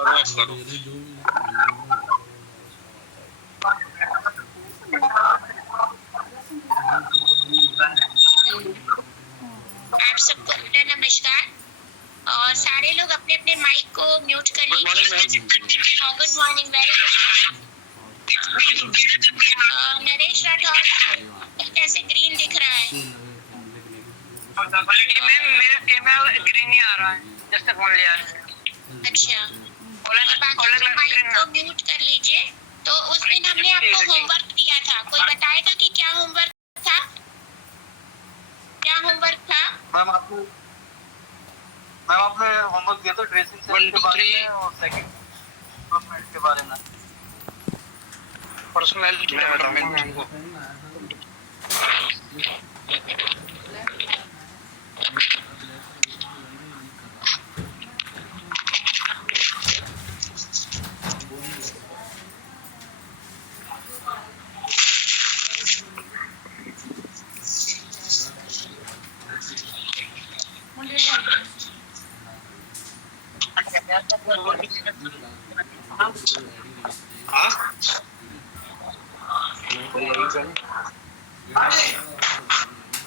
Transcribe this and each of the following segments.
करो आप करो। आप सबको मेरा नमस्कार और सारे लोग अपने अपने माइक को म्यूट कर लीजिए। Good morning, very good morning. Naresh Rathore कैसे ग्रीन दिख रहा है? मैम मेरा कैमरा ग्रीन नहीं आ रहा है, जस्ट फोन लिया है। अच्छा, माइक को म्यूट कर लीजिए। तो उस दिन हमने आपको होमवर्क दिया था, कोई बताएगा कि क्या होमवर्क था? क्या होमवर्क था? मैम आपने होमवर्क दिया था ड्रेसिंग सेंस के बारे में और सेकंड डेवलपमेंट के बारे में, पर्सनालिटी डेवलपमेंट।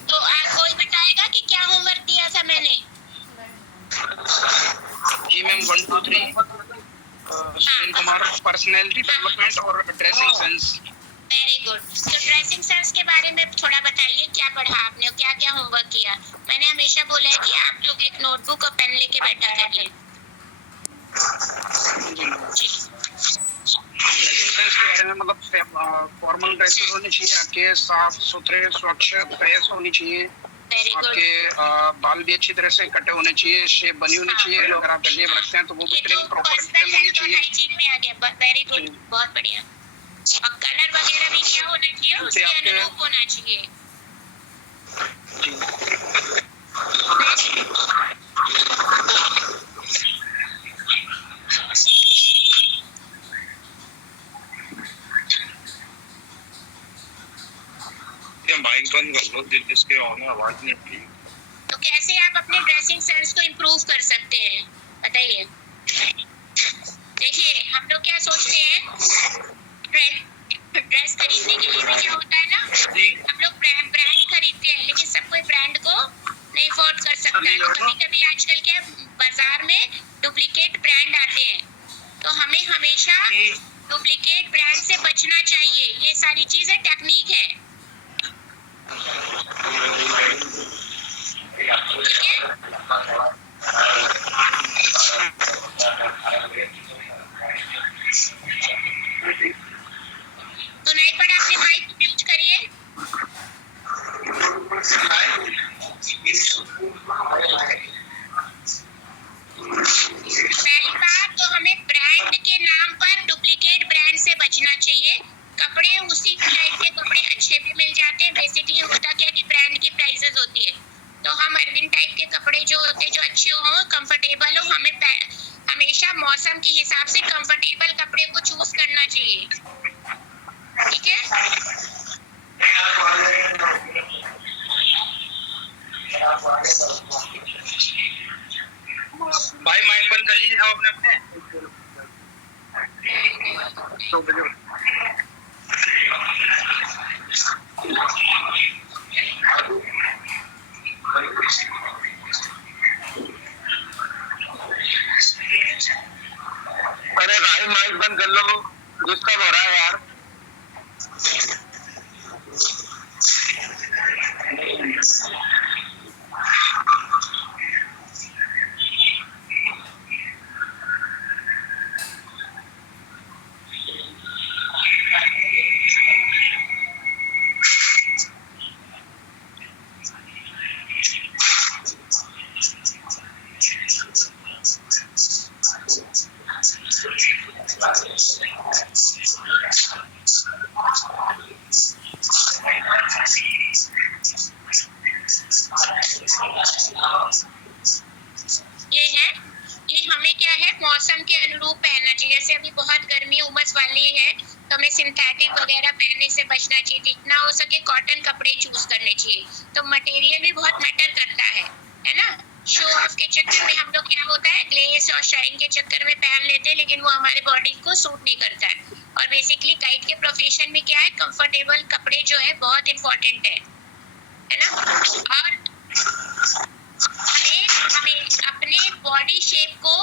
तो कोई बताएगा कि क्या होमवर्क दिया था मैंने? जी ma'am 1 2 3 Sunil Kumar personality development और ड्रेसिंग सेंस। Very good. तो ड्रेसिंग सेंस के बारे में थोड़ा बताइए, क्या पढ़ा आपने और क्या क्या होमवर्क किया? मैंने हमेशा बोला है कि आप लोग एक नोटबुक और पेन लेके बैठा करिए। ड्रेसिंग सेंस के बारे में मतलब फॉर्मल ड्रेसेस होनी चाहिए, आपके साफ सुथरे स्वच्छ ड्रेस होनी चाहिए, आपके बाल भी अच्छी तरह से कटे होने चाहिए, शेप बनी होनी चाहिए। अगर आप जेब रखते हैं तो वो भी ट्रिम प्रॉपर ट्रिम होनी चाहिए। हाइजीन में आ गया, वेरी गुड, बहुत बढ़िया। और कलर वगैरह भी क्या होना चाहिए, उसके अनुरूप होना चाहिए। माइक बंद कर लो, जिसके ऑन है आवाज नहीं आती। तो कैसे आप अपने ड्रेसिंग सेंस को इम्प्रूव कर सकते हैं, बताइए। देखिए, हम लोग क्या सोचते हैं, ड्रेस खरीदने के लिए भी क्या होता है ना, हम लोग ब्रांड खरीदते हैं, लेकिन सब कोई ब्रांड को नहीं अफोर्ड कर सकता है। तो कभी-कभी आजकल क्या बाजार में डुप्लीकेट ब्रांड आते हैं, तो हमें हमेशा डुप्लीकेट ब्रांड से बचना चाहिए। ये सारी चीजें टेक्निक है, ठीक है? तो नहीं पढ़ा, अपने माइक म्यूट करिए। पहली बात तो हमें ब्रांड के नाम पर डुप्लीकेट ब्रांड से बचना चाहिए। कपड़े उसी टाइप के कपड़े अच्छे भी मिल जाते हैं। बेसिकली होता क्या कि ब्रांड की प्राइसेस होती है, तो हम अर्विन टाइप के कपड़े जो होते हैं, जो अच्छे हो, कंफर्टेबल हो, हमें हमेशा मौसम के हिसाब से कंफर्टेबल कपड़े को चूज करना चाहिए, ठीक है? भाई माइक बंद कर लीजिए आप अपने। अरे भाई माइक बंद कर लो, डिस्टर्ब हो रहा है यार। ये है कि हमें क्या है, मौसम के अनुरूप पहनना चाहिए। जैसे अभी बहुत गर्मी उमस वाली है, तो हमें सिंथेटिक वगैरह पहनने से बचना चाहिए। जितना हो सके कॉटन कपड़े चूज करने चाहिए। तो मटेरियल भी बहुत मैटर करता है ना? शो ऑफ के चक्कर में हम लोग क्या होता है, ग्लेस और शाइन के चक्कर में पहन लेते हैं, लेकिन वो हमारे बॉडी को सूट नहीं करता है। और बेसिकली गाइड के प्रोफेशन में क्या है, कंफर्टेबल कपड़े जो है बहुत इंपॉर्टेंट है ना। और हमें अपने बॉडी शेप को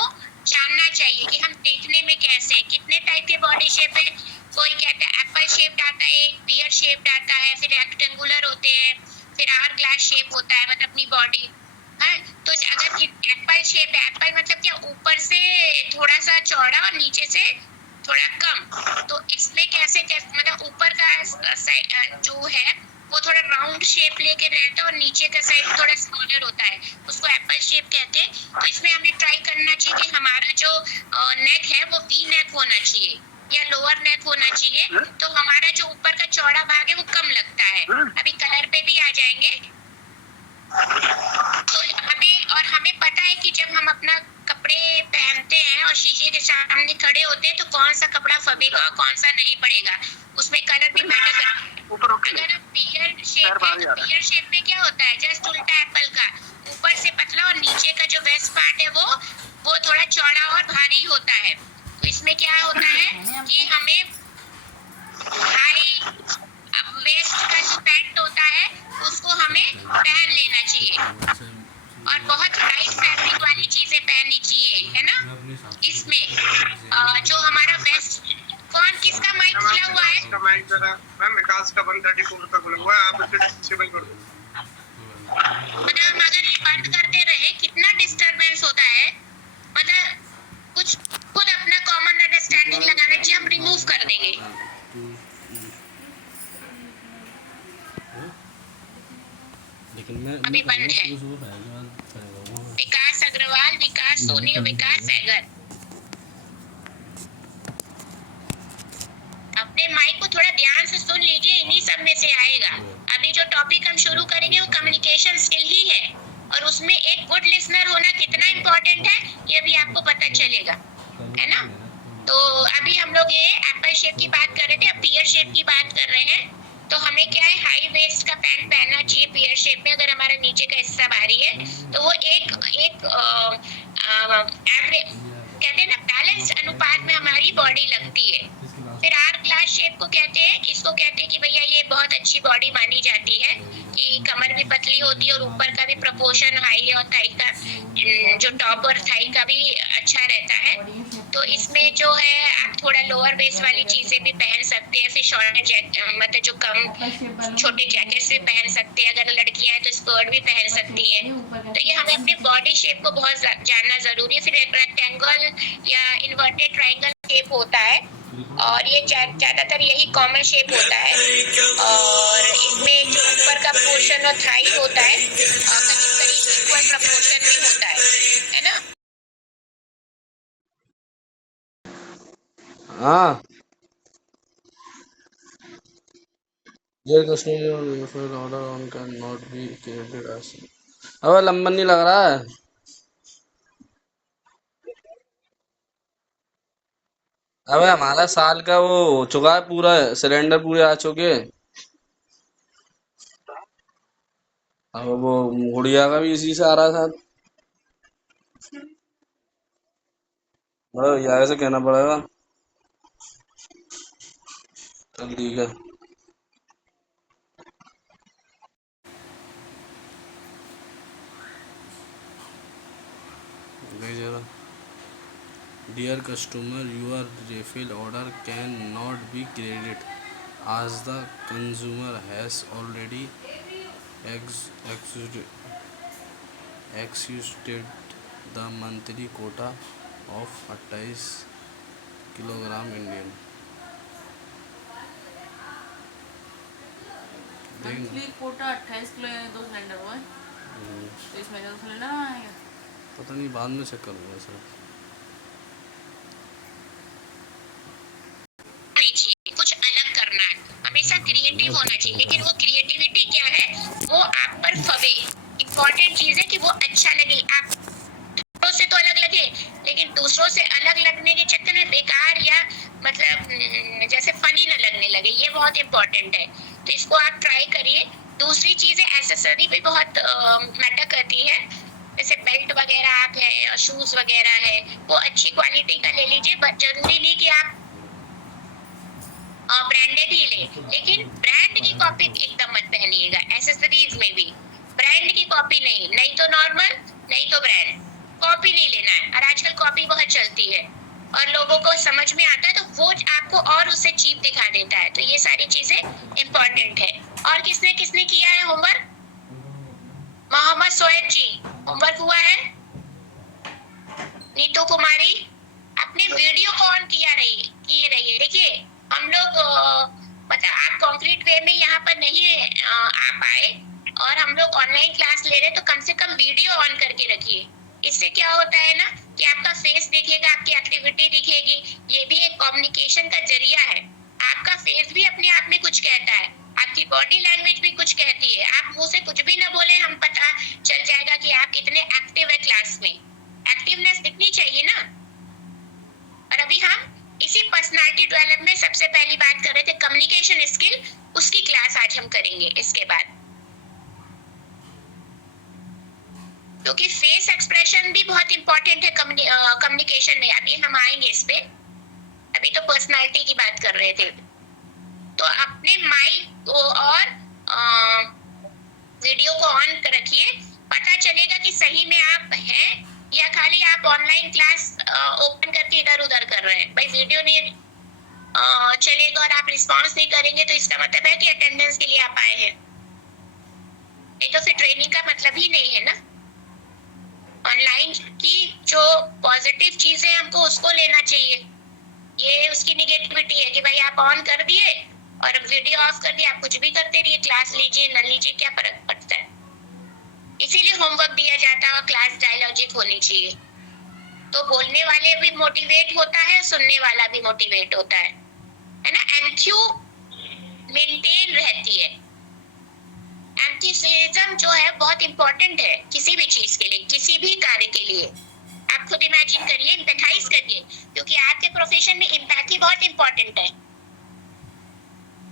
जानना चाहिए कि हम देखने में कैसे हैं। कितने टाइप के बॉडी शेप है, कोई कहता है एप्पल शेप आता है, एक पियर शेप आता है, फिर रेक्टेंगुलर होते हैं, फिर आवर ग्लास शेप होता है, मतलब अपनी बॉडी है। तो अगर एप्पल शेप है, एप्पल मतलब क्या, ऊपर से थोड़ा सा चौड़ा और नीचे से थोड़ा कम। तो इसमें कैसे मतलब ऊपर का जो है वो थोड़ा राउंड शेप लेके रहता है और नीचे का साइड थोड़ा स्मॉलर होता है, उसको एप्पल शेप कहते हैं। तो इसमें हमें ट्राई करना चाहिए कि हमारा जो नेक है वो वी नेक होना चाहिए या लोअर नेक होना चाहिए, तो हमारा जो ऊपर का चौड़ा भाग है वो कम लगता है। अभी कलर पे भी आ जाएंगे। तो हमें पता है कि जब हम अपना कपड़े पहनते हैं और शीशे के सामने खड़े होते हैं तो कौन सा कपड़ा फबेगा और कौन सा नहीं पड़ेगा, उसमें कलर भी मैटर करता है। अगर आप पियर शेप है तो पियर शेप में क्या होता है, जस्ट उल्टा एप्पल का, ऊपर से पतला और नीचे का जो वेस्ट पार्ट है वो थोड़ा चौड़ा और भारी होता है। तो इसमें क्या होता है कि हमें हाई वेस्ट का जो पैंट होता है उसको हमें पहन लेना चाहिए और बहुत लाइट फैब्रिक वाली चीजें पहननी चाहिए, है ना। इसमें जो हमारा वेस्ट, कौन किसका माइक खुला हुआ है? इसका माइक जरा मैम विकास का 134 का खुला हुआ है, आप इसे डिसेबल कर दो। मतलब अगर ये बंद करते रहे कितना डिस्टरबेंस होता है, मतलब कुछ खुद अपना कॉमन अंडरस्टैंडिंग लगाना चाहिए, हम रिमूव कर देंगे। लेकिन मैं अभी बंद है। विकास अग्रवाल, विकास सोनी और विकास सैगर, अपने माइक को थोड़ा ध्यान से सुन लीजिए, इन्हीं सब में से आएगा। अभी जो टॉपिक हम शुरू करेंगे वो कम्युनिकेशन स्किल ही है और उसमें एक गुड लिसनर होना कितना इम्पोर्टेंट है ये भी आपको पता चलेगा, है ना। तो अभी हम लोग ये एप्पल शेप की बात कर रहे थे, अब पियर शेप की बात कर रहे हैं। तो हमें क्या है, हाई वेस्ट का पैंट पहनना चाहिए पियर शेप में। अगर हमारा नीचे का हिस्सा भारी है तो वो एक एवरेज कहते हैं ना, बैलेंस अनुपात में हमारी बॉडी लगती है। फिर आर ग्लास शेप को कहते हैं, इसको कहते हैं कि भैया ये बहुत अच्छी बॉडी मानी जाती है कि कमर भी पतली होती है और ऊपर का भी प्रपोर्शन हाई और थाई का जो टॉप और थाई का भी अच्छा रहता है। तो इसमें जो है आप थोड़ा लोअर बेस वाली चीजें भी पहन सकते हैं, फिर शॉर्ट मतलब जो कम छोटे जैकेट्स भी पहन सकते हैं। अगर लड़कियां हैं तो स्कर्ट भी पहन सकती हैं। तो ये हमें अपनी बॉडी शेप को बहुत जानना जरूरी है। फिर रेक्टेंगल या इन्वर्टेड ट्रायंगल शेप होता है और ये ज्यादातर यही कॉमन शेप होता है और इसमें जो ऊपर का पोर्शन और थाई होता है करीब इक्वल प्रपोर्शन में होता है ना। हाँ ये customer order on can not be created as. अबे लंबा नहीं लग रहा है। अबे हमारा साल का वो हो चुका है, पूरा सिलेंडर पूरे आ चुके। अब वो गुड़िया का भी इसी से आ रहा था। बड़ा भैया से कहना पड़ेगा। चल ठीक है। Dear customer, your refill order cannot be credited as the consumer has already exhausted the monthly quota of 28 kilogram Indian. Monthly quota 28 kilo यानी 2 सिलेंडर हुआ है। तो इसमें जो सिलेंडर आएगा पता नहीं, बाद में चेक करूँगा सर। कुछ अलग करना है, हमेशा क्रिएटिव होना चाहिए, लेकिन वो क्रिएटिविटी क्या है, वो आप पर फबे। इम्पोर्टेंट चीज है कि वो अच्छा लगे, आप दूसरों से तो अलग लगे, लेकिन दूसरों से अलग लगने के चक्कर में बेकार या मतलब जैसे फनी न लगने लगे, ये बहुत इम्पोर्टेंट है। तो इसको आप ट्राई करिए। दूसरी चीजें, एसेसरी भी बहुत मैटर करती है, जैसे बेल्ट वगैरह आप है, शूज वगैरह है, वो अच्छी क्वालिटी का ले लीजिए। जरूरी नहीं कि आप ब्रांडेड ही ले, लेकिन ब्रांड की कॉपी एकदम मत पहनिएगा। एसेसरीज में भी ब्रांड की कॉपी नहीं, नहीं तो नॉर्मल, नहीं तो ब्रांड, कॉपी नहीं लेना है। और आजकल कॉपी बहुत चलती है और लोगों को समझ में आता है तो वो आपको और उससे चीप दिखा देता है। तो ये सारी चीजें इम्पोर्टेंट है। और किसने किसने किया है होमवर्क? मोहम्मद सोएब जी, होमवर्क हुआ है? नीतू कुमारी, अपनी वीडियो को ऑन किए रहिए। देखिए हम लोग मतलब आप कॉन्क्रीट वे में यहाँ पर नहीं आ पाए और हम लोग ऑनलाइन क्लास ले रहे, तो कम से कम वीडियो ऑन करके रखिए। इससे क्या होता है ना कि आपका फेस दिखेगा, आपकी एक्टिविटी दिखेगी। ये भी एक कम्युनिकेशन का जरिया है। आपका फेस भी अपने आप में कुछ कहता है, आपकी बॉडी लैंग्वेज भी कुछ कहती है। आप मुंह से कुछ भी ना बोले, हम पता चल जाएगा कि आप कितने एक्टिव है क्लास में। एक्टिवनेस दिखनी चाहिए ना। और अभी हम इसी पर्सनालिटी डेवलपमेंट में सबसे पहली बात कर रहे थे, कम्युनिकेशन स्किल, उसकी क्लास आज हम करेंगे इसके बाद। क्योंकि फेस एक्सप्रेशन भी बहुत इंपॉर्टेंट है कम्युनिकेशन में। अभी हम आएंगे इस पे, अभी तो पर्सनालिटी की बात कर रहे थे। तो अपने माइक को और वीडियो को ऑन रखिए, पता चलेगा कि सही में आप हैं या खाली आप ऑनलाइन क्लास ओपन करके इधर उधर कर रहे हैं। भाई वीडियो नहीं चलेगा और आप रिस्पॉन्स नहीं करेंगे तो इसका मतलब है कि अटेंडेंस के लिए आप आए हैं, नहीं तो फिर ट्रेनिंग का मतलब ही नहीं है ना। ऑनलाइन की जो पॉजिटिव चीजें हमको उसको लेना चाहिए। ये उसकी निगेटिविटी है कि भाई आप ऑन कर दिए और वीडियो ऑफ कर दिया, आप कुछ भी करते रहिए, क्लास लीजिए न लीजिए, क्या फर्क पड़ता है। इसीलिए होमवर्क दिया जाता है और क्लास डायलॉजिक होनी चाहिए। तो बोलने वाले भी मोटिवेट होता है, सुनने वाला भी मोटिवेट होता है ना। एंथ्यू मेंटेन रहती है। एंथुसियाज्म जो है बहुत इंपॉर्टेंट है किसी भी चीज के लिए, किसी भी कार्य के लिए। आप खुद इमेजिन करिए, एम्पैथाइज करिए, क्योंकि आपके प्रोफेशन में एम्पैथी बहुत इंपॉर्टेंट है।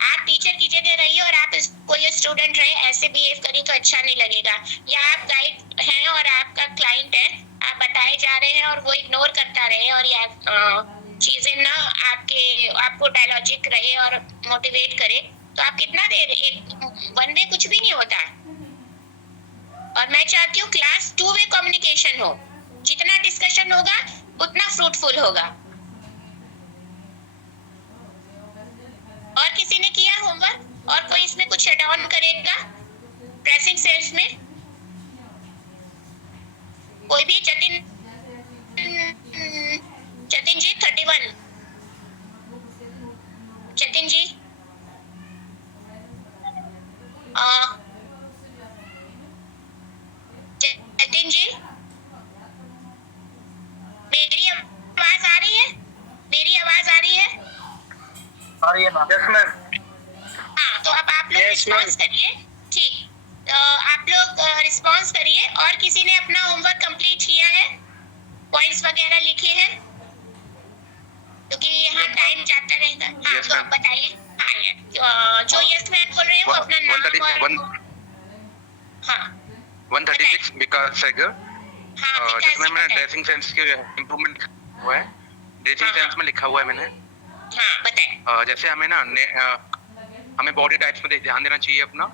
आप टीचर की जगह रहिए और आप कोई स्टूडेंट रहे ऐसे बिहेव करिए तो अच्छा नहीं लगेगा। या आप गाइड हैं और आपका क्लाइंट है, आप बताए जा रहे हैं और वो इग्नोर करता रहे और या चीजें ना आपको डायलॉजिक रहे और मोटिवेट करे, तो आप कितना देर एक वन वे कुछ भी नहीं होता। और मैं चाहती हूँ क्लास 2 वे कम्युनिकेशन हो। जितना डिस्कशन होगा उतना फ्रूटफुल होगा। और किसी ने किया होमवर्क और कोई इसमें कुछ ऐड ऑन करेगा ड्रेसिंग सेंस में? कोई भी? जतिन जी 31, जतिन जी जतिन जी, मेरी आवाज आ रही है? मेरी आवाज आ रही है? Yes ma'am. हाँ, तो अब आप लोग रिस्पॉन्स करिए। ठीक, आप लोग रिस्पॉन्स करिए। और किसी ने अपना होमवर्क कंप्लीट किया है, पॉइंट्स वगैरह लिखे हैं? क्योंकि यहाँ टाइम जाता रहेगा। हाँ, तो आप बताइए। हाँ, जो यस मैम बोल रहे हैं वो अपना नाम और हाँ 136 विकास सागर, हाँ, जिसमें मैंने ड्रेसिंग सेंस के इम्प्रूवमेंट हुआ है, ड्रेसिंग सेंस में लिखा हुआ है मैंने। हाँ बताएं। जैसे हमें ना हमें बॉडी टाइप्स में ध्यान देना चाहिए अपना।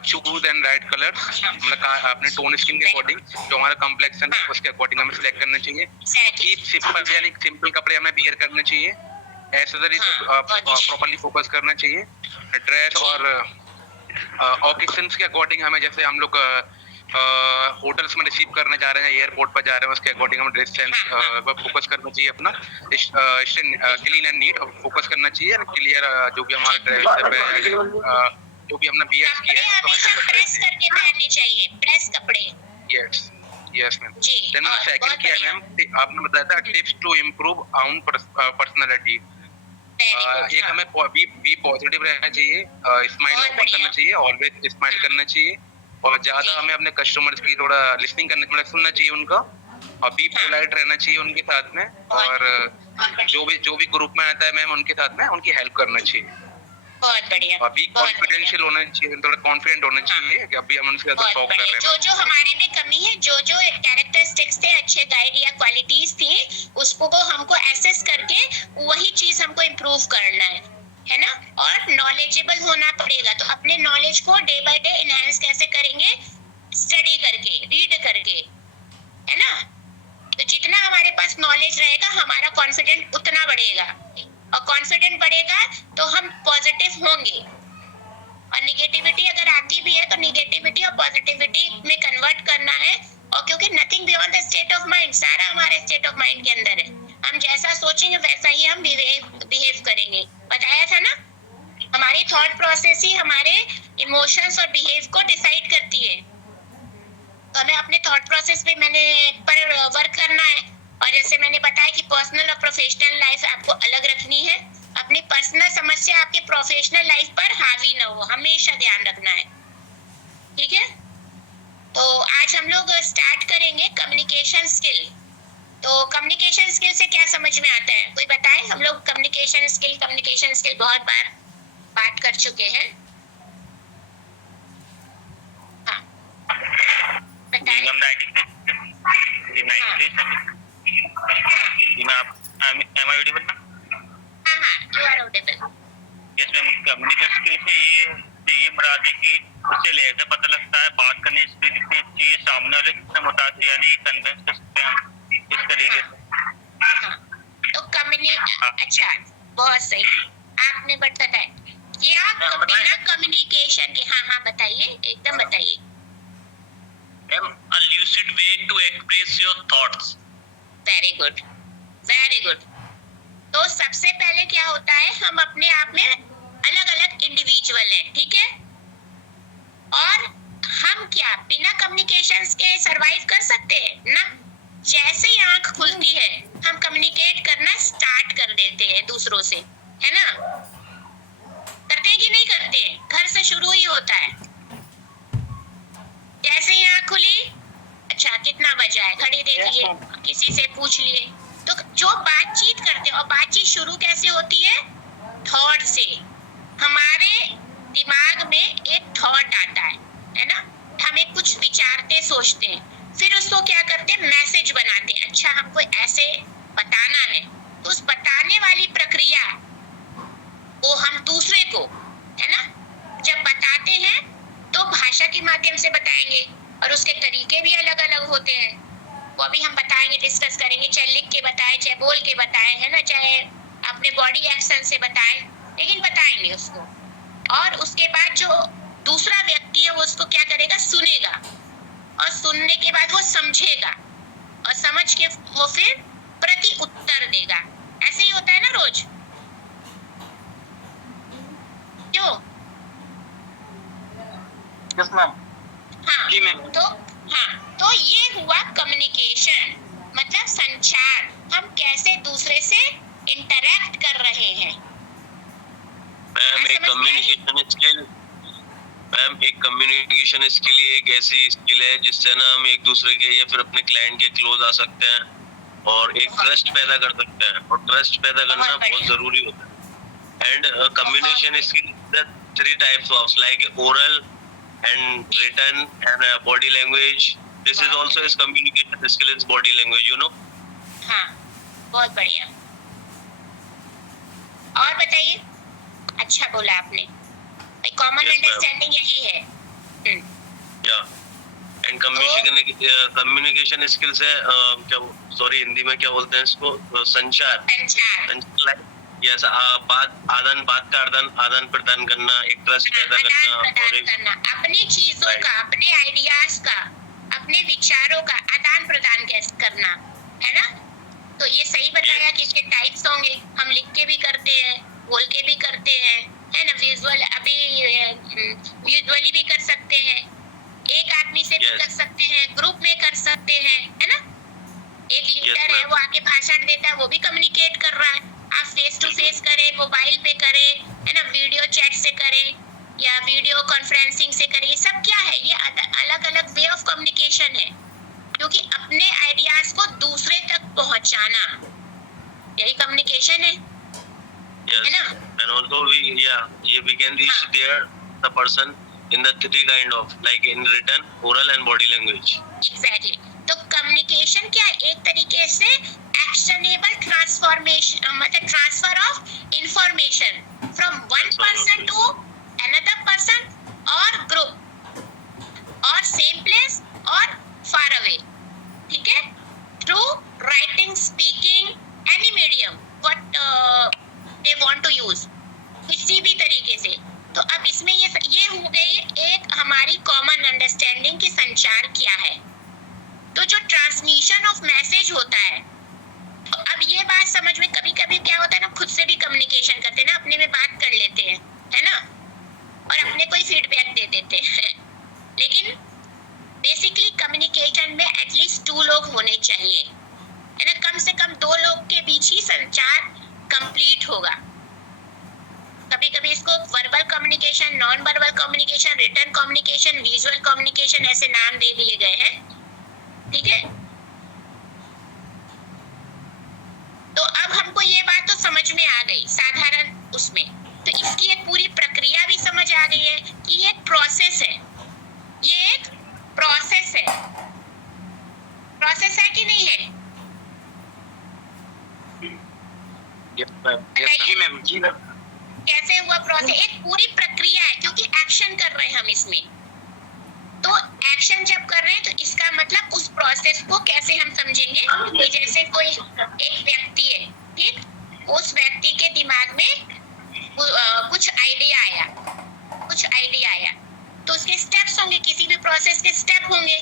चूज एंड राइट कलर, मतलब अपने टोन स्किन के अकॉर्डिंग जो हमारा कॉम्प्लेक्शन है उसके अकॉर्डिंग हमें सिलेक्ट करना चाहिए। कीप सिंपल, यानी सिंपल कपड़े हमें वियर करने चाहिए। एक्सेसरीज प्रॉपर्ली फोकस करना चाहिए। ड्रेस और ऑकेशंस के अकॉर्डिंग हमें, जैसे हम लोग होटल्स में रिसीव करने जा रहे हैं, एयरपोर्ट पर जा रहे हैं, उसके अकॉर्डिंग हमें ड्रेस सेंस पर फोकस करना चाहिए अपना। क्लीन एंड नीट फोकस करना चाहिए। क्लियर जो भी हमारा ड्रेस जो भी हमने बियर किया है हमेशा प्रेस करके पहनने चाहिए, प्रेस कपड़े। Yes ma'am. देन मैंने सेकंड किया मैम, आपने बताया था टिप्स टू इम्प्रूव आउन पर्सनालिटी। एक हमें बी पॉजिटिव रहना चाहिए, स्माइल ओपन करना चाहिए, ऑलवेज स्माइल करना चाहिए। और ज्यादा हमें अपने कस्टमर्स की थोड़ा लिसनिंग करना, थोड़ा सुनना चाहिए उनका, और बी पोलाइट रहना चाहिए उनके साथ में। और जो भी ग्रुप में आता है मैम उनके साथ में उनकी हेल्प करना चाहिए। बहुत बढ़िया, अभी बहुत बढ़िया। कॉन्फिडेंशियल होना चाहिए, थोड़ा कॉन्फिडेंट होना चाहिए कि अभी हम उनसे ज्यादा बहुत टॉक कर बढ़िया। रहे जो हैं। जो हमारे में कमी है, जो जो कैरेक्टरिस्टिक्स थे, अच्छे गाइड या क्वालिटीज थी, उसको हमको एसेस करके वही चीज हमको इम्प्रूव करना है ना। और नॉलेजेबल होना पड़ेगा। तो अपने नॉलेज को डे बाय डे इनहेंस कैसे करेंगे? स्टडी करके, रीड करके, है ना। तो जितना हमारे पास नॉलेज रहेगा, हमारा कॉन्फिडेंट उतना बढ़ेगा, और कॉन्फिडेंट बढ़ेगा तो हम पॉजिटिव होंगे। और निगेटिविटी अगर आती भी है तो निगेटिविटी और पॉजिटिविटी में कन्वर्ट करना है। और क्योंकि nothing beyond the state of mind, सारा हमारे स्टेट ऑफ माइंड के अंदर है। हम जैसा सोचेंगे वैसा ही हम बिहेव करेंगे। बताया था ना, हमारी थॉट प्रोसेस ही हमारे इमोशंस और बिहेव को डिसाइड करती है। तो हमें अपने थॉट प्रोसेस पे पर वर्क करना है। और जैसे मैंने बताया कि पर्सनल और प्रोफेशनल लाइफ आपको अलग रखनी है। अपनी पर्सनल समस्या आपके प्रोफेशनल लाइफ पर हावी ना हो, हमेशा ध्यान रखना है। ठीक है। तो आज हम लोग स्टार्ट करेंगे कम्युनिकेशन स्किल। तो कम्युनिकेशन स्किल से क्या समझ में आता है, कोई बताए? हम लोग कम्युनिकेशन स्किल बहुत बार बात कर चुके हैं। हाँ, बताए। हाँ हाँ, यू आर ऑडिबल। कम्युनिकेशन से ये मराद है कि उससे लहजा पता लगता है, बात करने की स्पीड कितनी अच्छी है, सामने वाले कितना मुतासिर यानी कन्विंस कर सकते हैं इस तरीके से। हाँ, तो अच्छा, बहुत सही आपने बताया। क्या बिना कम्युनिकेशन के? हाँ हाँ, बताइए, एकदम बताइए। A lucid way to express your thoughts. Very good, very good. तो सबसे पहले क्या होता है, हम अपने आप में अलग अलग इंडिविजुअल हैं, ठीक है। और हम क्या बिना कम्युनिकेशन के सरवाइव कर सकते हैं ना? जैसे ही आंख खुलती है, हम कम्युनिकेट करना स्टार्ट कर देते हैं दूसरों से, है ना। करते हैं कि नहीं करते हैं? घर से शुरू ही होता है। जैसे ही आंख खुली, अच्छा कितना बजा है, घड़ी देख लिए, किसी से पूछ लिए। तो जो बातचीत करते हैं, और बातचीत शुरू कैसे होती है? थॉट से। हमारे दिमाग में एक थॉट आता है ना। हमें कुछ विचारते, सोचते हैं, फिर उसको क्या करते हैं? मैसेज बनाते हैं। अच्छा, हमको ऐसे बताना है, तो उस बताने वाली प्रक्रिया वो हम दूसरे को, है ना, जब बताते हैं तो भाषा के माध्यम से बताएंगे, और उसके तरीके भी अलग अलग होते हैं। वो अभी हम बताएंगे, डिस्कस करेंगे, चाहे लिख के बताएं, चाहे बोल के बताएं, है ना, चाहे अपने बॉडी एक्शन से बताएं, लेकिन बताएंगे उसको। और उसके बाद जो दूसरा व्यक्ति है वो उसको क्या करेगा? सुनेगा, और सुनने के बाद वो समझेगा, और समझ के वो फिर प्रति उत्तर देगा। ऐसे ही होता है ना रोज, क्यों? Yes, ma'am. हाँ, जी मैम। तो ये हुआ कम्युनिकेशन, मतलब संचार। हम कैसे दूसरे से इंटरैक्ट कर रहे हैं। मैम एक कम्युनिकेशन स्किल एक ऐसी स्किल है जिससे ना हम एक दूसरे के या फिर अपने क्लाइंट के क्लोज आ सकते हैं, और एक ट्रस्ट पैदा कर सकते हैं। और ट्रस्ट पैदा करना बहुत जरूरी होता है। And communication skill 3 types of like oral and written and body language. This is also is communication skill is body language, you know. हाँ, बहुत बढ़िया। और बताइए, अच्छा बोला आपने। कॉमन अंडरस्टैंडिंग यही है। एंड कम्युनिकेशन स्किल्स है क्या, सॉरी हिंदी में क्या बोलते हैं इसको? संचार। यस, बात का आदान प्रदान करना, एक ट्रस्ट पैदा करना, और अपनी चीजों का, अपने आइडियाज का, अपने विचारों का आदान प्रदान कैसे करना, है ना। तो ये सही बताया कि इसके टाइप्स होंगे। हम लिख के भी करते हैं, बोल के भी करते हैं, है ना, विजुअली भी कर सकते हैं, एक आदमी से भी कर सकते हैं, ग्रुप में कर सकते हैं, है ना। एक लीडर है, वो आके भाषण देता है, वो भी कम्युनिकेट कर रहा है। आप फेस टू फेस करें, मोबाइल पे करें, है ना, वीडियो चैट से करें, या वीडियो कॉन्फ्रेंसिंग से करें, सब क्या है? ये अलग अलग वे ऑफ कम्युनिकेशन है, क्योंकि अपने आइडियाज को दूसरे तक पहुंचाना, यही कम्युनिकेशन है ना। and also we can reach there the person in the three kind of like in written, oral and body language. Exactly तो कम्युनिकेशन क्या है? एक तरीके से एक्शनेबल ट्रांसफॉर्मेशन, मतलब transfer of information from one person to another person और group और same place और फार अवे, ठीक है, through writing, speaking, any medium what they want to use, किसी भी तरीके से। तो अब इसमें ये हो गई एक हमारी कॉमन अंडरस्टैंडिंग कि संचार क्या है। तो जो ट्रांसमिशन ऑफ मैसेज होता है, तो अब ये बात समझ में, कभी कभी क्या होता है ना, खुद से भी कम्युनिकेशन करते हैं ना, अपने में बात कर लेते हैं, है ना, और अपने को ही फीडबैक दे देते हैं लेकिन बेसिकली कम्युनिकेशन में एटलीस्ट 2 लोग होने चाहिए, है ना, कम से कम 2 लोग के बीच ही संचार कंप्लीट होगा। कभी कभी इसको verbal communication, non verbal communication, written communication, visual communication ऐसे नाम दे दिए गए हैं, ठीक है। तो अब हमको ये बात तो समझ में आ गई साधारण उसमें, तो इसकी एक पूरी प्रक्रिया भी समझ आ गई है कि ये एक प्रोसेस है, ये एक प्रोसेस है, प्रोसेस है कि नहीं है? जी मैम। कैसे हुआ प्रोसेस? एक पूरी प्रक्रिया है, क्योंकि एक्शन कर रहे हैं हम इसमें। तो एक्शन जब कर रहे हैं तो इसका मतलब उस प्रोसेस को कैसे हम समझेंगे कि जैसे कोई एक व्यक्ति है, ठीक, उस व्यक्ति के दिमाग में कुछ आइडिया आया, तो उसके स्टेप्स होंगे, किसी भी प्रोसेस के स्टेप होंगे।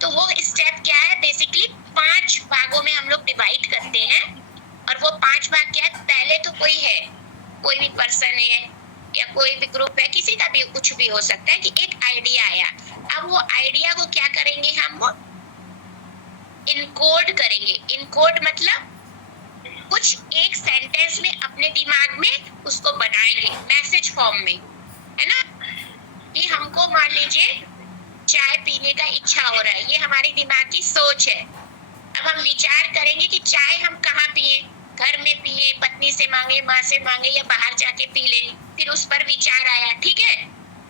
तो वो स्टेप क्या है? बेसिकली 5 भागों में हम लोग डिवाइड करते हैं, और वो 5 भाग क्या है? पहले तो कोई भी पर्सन है या कोई भी ग्रुप है, किसी का भी कुछ भी हो सकता है कि एक आइडिया आया। अब वो आइडिया को क्या करेंगे? हम इनकोड करेंगे। इनकोड मतलब कुछ एक सेंटेंस में अपने दिमाग में उसको बनाएंगे मैसेज फॉर्म में, है ना, कि हमको मान लीजिए चाय पीने का इच्छा हो रहा है, ये हमारी दिमाग की सोच है। अब हम विचार करेंगे कि चाय हम कहाँ पिए, घर में पिए, पत्नी से मांगे, माँ से मांगे, या बाहर जाके पी ले। फिर उस पर विचार आया, ठीक है।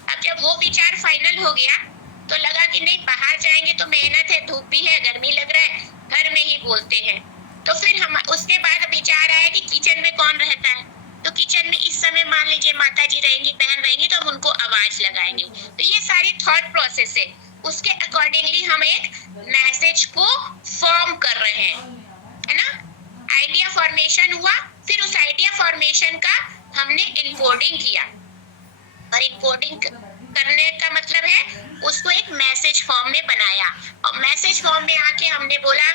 अब जब वो विचार फाइनल हो गया तो लगा कि नहीं, बाहर जाएंगे तो मेहनत है, धूप भी है, गर्मी लग रहा है, घर में ही बोलते हैं। तो फिर हम उसके बाद विचार आया कि किचन में कौन रहता है, तो किचन में इस समय मान लीजिए माता जी रहेंगी, बहन रहेंगी, तो हम उनको आवाज लगाएंगे। तो ये सारी थॉट प्रोसेस है, उसके अकॉर्डिंगली हम एक मैसेज को फॉर्म कर रहे हैं, है ना। आइडिया फॉर्मेशन हुआ, फिर उस आइडिया फॉर्मेशन का हमने इनकोडिंग किया, और इनकोडिंग करने का मतलब है उसको एक मैसेज फॉर्म में बनाया। और मैसेज फॉर्म में आके हमने बोला,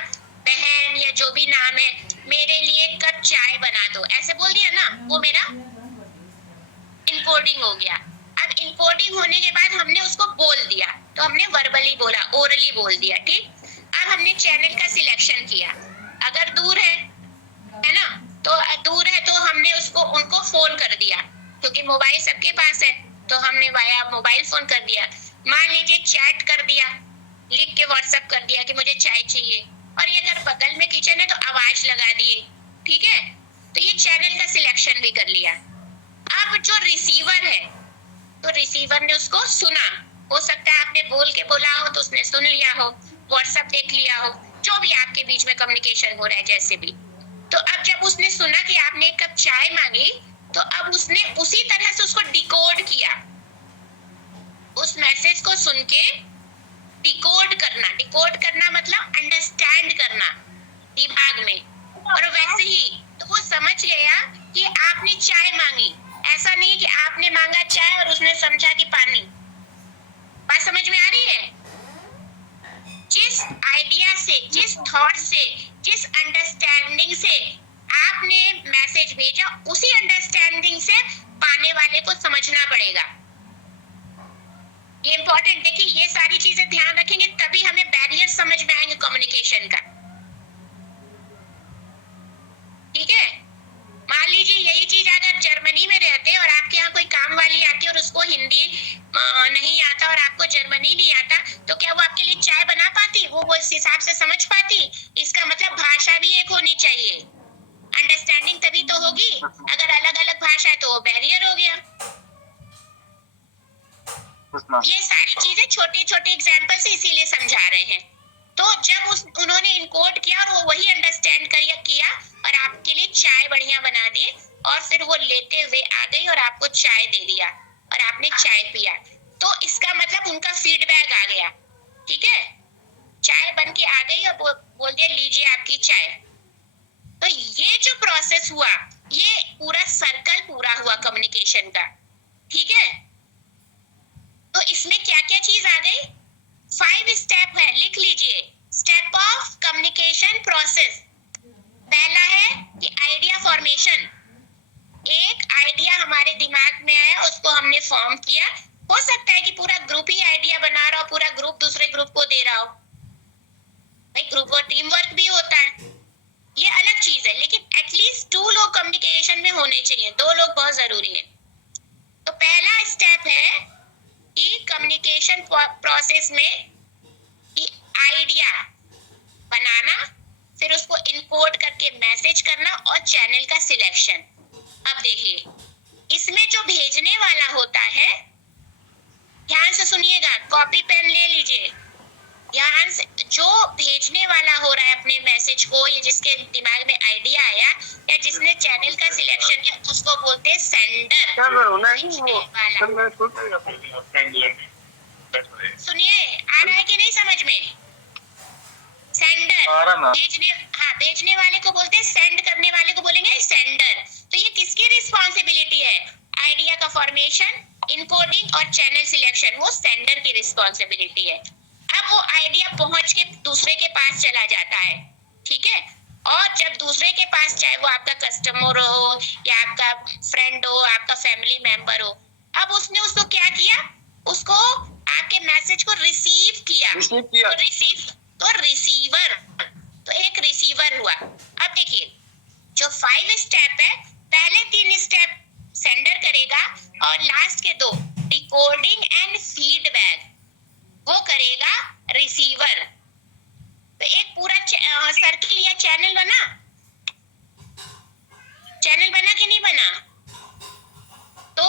बहन या जो भी नाम है, मेरे लिए एक कप चाय बना दो, ऐसे बोल दिया ना, वो मेरा इनकोडिंग हो गया। अब इनकोडिंग होने के बाद हमने उसको बोल दिया, तो हमने वर्बली बोला, ओरली बोल दिया, ठीक। अब हमने चैनल का सिलेक्शन किया, अगर दूर है ना, तो दूर है तो हमने उनको फोन कर दिया, क्योंकि मोबाइल सबके पास है, तो हमने वाया मोबाइल फोन कर दिया। मान लीजिए चैट कर दिया, लिख के व्हाट्सएप कर दिया कि मुझे चाय चाहिए, और ये अगर बगल में किचन है तो आवाज लगा दिए, ठीक है। तो ये चैनल का सिलेक्शन भी कर लिया। अब जो रिसीवर है, तो रिसीवर ने उसको सुना, हो सकता है आपने बोल के बोला हो तो उसने सुन लिया हो, व्हाट्सएप देख लिया हो, जो भी आपके बीच में कम्युनिकेशन हो रहा है जैसे भी। तो अब जब उसने सुना कि आपने एक कप चाय मांगी, तो अब उसने उसी तरह से उसको डिकोड किया, उस मैसेज को सुन के डिकोड करना मतलब अंडरस्टैंड करना दिमाग में, और वैसे ही तो वो समझ गया कि आपने चाय मांगी, ऐसा नहीं कि आपने मांगा चाय और उसने समझा कि पानी। बात समझ में आ रही है? जिस आइडिया से, जिस थॉट से, जिस अंडरस्टैंडिंग से आपने मैसेज भेजा, उसी अंडरस्टैंडिंग से पाने वाले को समझना पड़ेगा। ये इंपॉर्टेंट, देखिए ये सारी चीजें ध्यान रखेंगे तभी हमें बैरियर समझ में आएंगे कम्युनिकेशन का, ठीक है। मान लीजिए यही चीज अगर जर्मनी में रहते और आपके यहाँ कोई काम वाली आती और उसको हिंदी नहीं आता और आपको जर्मनी नहीं आता, तो क्या वो आपके लिए चाय बना पाती? वो इस हिसाब से समझ पाती? इसका मतलब भाषा भी एक होनी चाहिए, अंडरस्टैंडिंग तभी तो होगी। अगर अलग अलग भाषा है तो तो वो बैरियर हो गया। ये सारी चीजें छोटे छोटे एग्जाम्पल से इसीलिए समझा रहे हैं। तो जब उन्होंने इनकोड किया और वो वही अंडरस्टैंड किया और आपके लिए चाय बढ़िया बना दी और फिर वो लेते हुए आ गई और आपको चाय दे दिया और आपने चाय पिया, तो इसका मतलब उनका फीडबैक आ गया। ठीक है, चाय बन के आ गई और बोल दिया लीजिए आपकी चाय। तो ये जो प्रोसेस हुआ, ये पूरा सर्कल पूरा हुआ कम्युनिकेशन का। ठीक है, तो इसमें क्या क्या चीज आ गई? 5 स्टेप है, लिख लीजिए। Step of communication process. पहला है कि आइडिया फॉर्मेशन। एक आइडिया हमारे दिमाग में आया, उसको हमने फॉर्म किया। हो सकता है कि पूरा ग्रुप ही आइडिया बना रहा हो, पूरा ग्रुप दूसरे ग्रुप को दे रहा हो। भाई ग्रुप और टीम वर्क भी होता है, ये अलग चीज है, लेकिन एटलीस्ट 2 लोग कम्युनिकेशन में होने चाहिए, 2 लोग बहुत जरूरी है। तो पहला स्टेप है कि कम्युनिकेशन प्रोसेस में आइडिया बनाना, फिर उसको इनकोड करके मैसेज करना और चैनल का सिलेक्शन। अब देखिए, इसमें जो भेजने वाला होता है, ध्यान से सुनिएगा, कॉपी पेन ले लीजिए, ध्यान से। जो भेजने वाला हो रहा है अपने मैसेज को, या जिसके दिमाग में आइडिया आया या जिसने चैनल का सिलेक्शन किया, उसको बोलते हैं सेंडर। सुनिए, आ रहा है कि नहीं समझ में? सेंडर। भेजने वाले को बोलते हैं, सेंड करने वाले को बोलेंगे सेंडर। तो ये किसकी रिस्पॉन्सिबिलिटी है? आइडिया का फॉर्मेशन, इनकोडिंग और चैनल सिलेक्शन, वो सेंडर की रिस्पॉन्सिबिलिटी है। अब वो आइडिया पहुंच के दूसरे के पास चला जाता है। ठीक है, और जब दूसरे के पास, चाहे वो आपका कस्टमर हो या आपका फ्रेंड हो, आपका फैमिली मेंबर हो, अब उसने उसको क्या किया? उसको आपके मैसेज को रिसीव किया। तो रिसीवर, तो एक रिसीवर हुआ। अब देखिए, जो 5 स्टेप है, पहले 3 स्टेप सेंडर करेगा और लास्ट के 2 डिकोडिंग एंड फीडबैक वो करेगा रिसीवर। तो एक पूरा सर्किल या चैनल बना कि नहीं बना? तो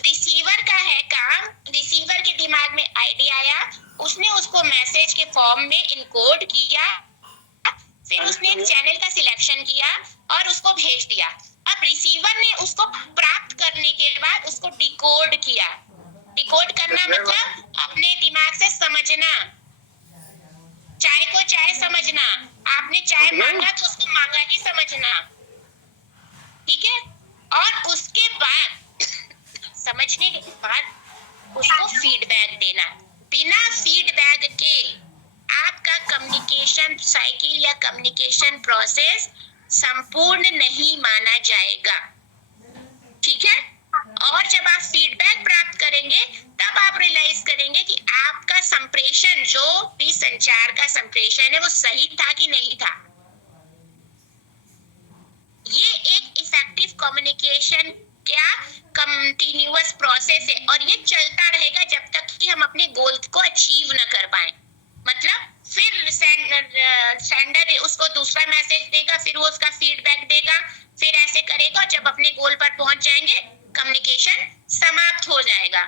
रिसीवर का है काम, रिसीवर के दिमाग में आइडिया आया, उसने उसको मैसेज के फॉर्म में इनकोड किया, फिर उसने एक चैनल का सिलेक्शन किया और उसको भेज दिया। अब रिसीवर ने उसको प्राप्त करने के बाद उसको डिकोड किया। डिकोड करना मतलब अपने दिमाग से समझना, चाय को चाय समझना। आपने चाय मांगा तो उसको मांगा ही समझना। ठीक है, और उसके बाद समझने के बाद उसको फीडबैक देना। बिना फीडबैक के आपका कम्युनिकेशन साइकिल या कम्युनिकेशन प्रोसेस संपूर्ण नहीं माना जाएगा। ठीक है, और जब आप फीडबैक प्राप्त करेंगे तब आप रियलाइज करेंगे कि आपका संप्रेषण, जो भी संचार का संप्रेषण है, वो सही था कि नहीं था। ये एक इफेक्टिव कम्युनिकेशन क्या कंटिन्यूअस प्रोसेस है, और ये चलता रहेगा जब तक कि हम अपने गोल को अचीव न कर पाए। मतलब फिर सेंडर उसको दूसरा मैसेज देगा, फिर वो उसका फीडबैक देगा, फिर ऐसे करेगा, जब अपने गोल पर पहुंच जाएंगे कम्युनिकेशन समाप्त हो जाएगा।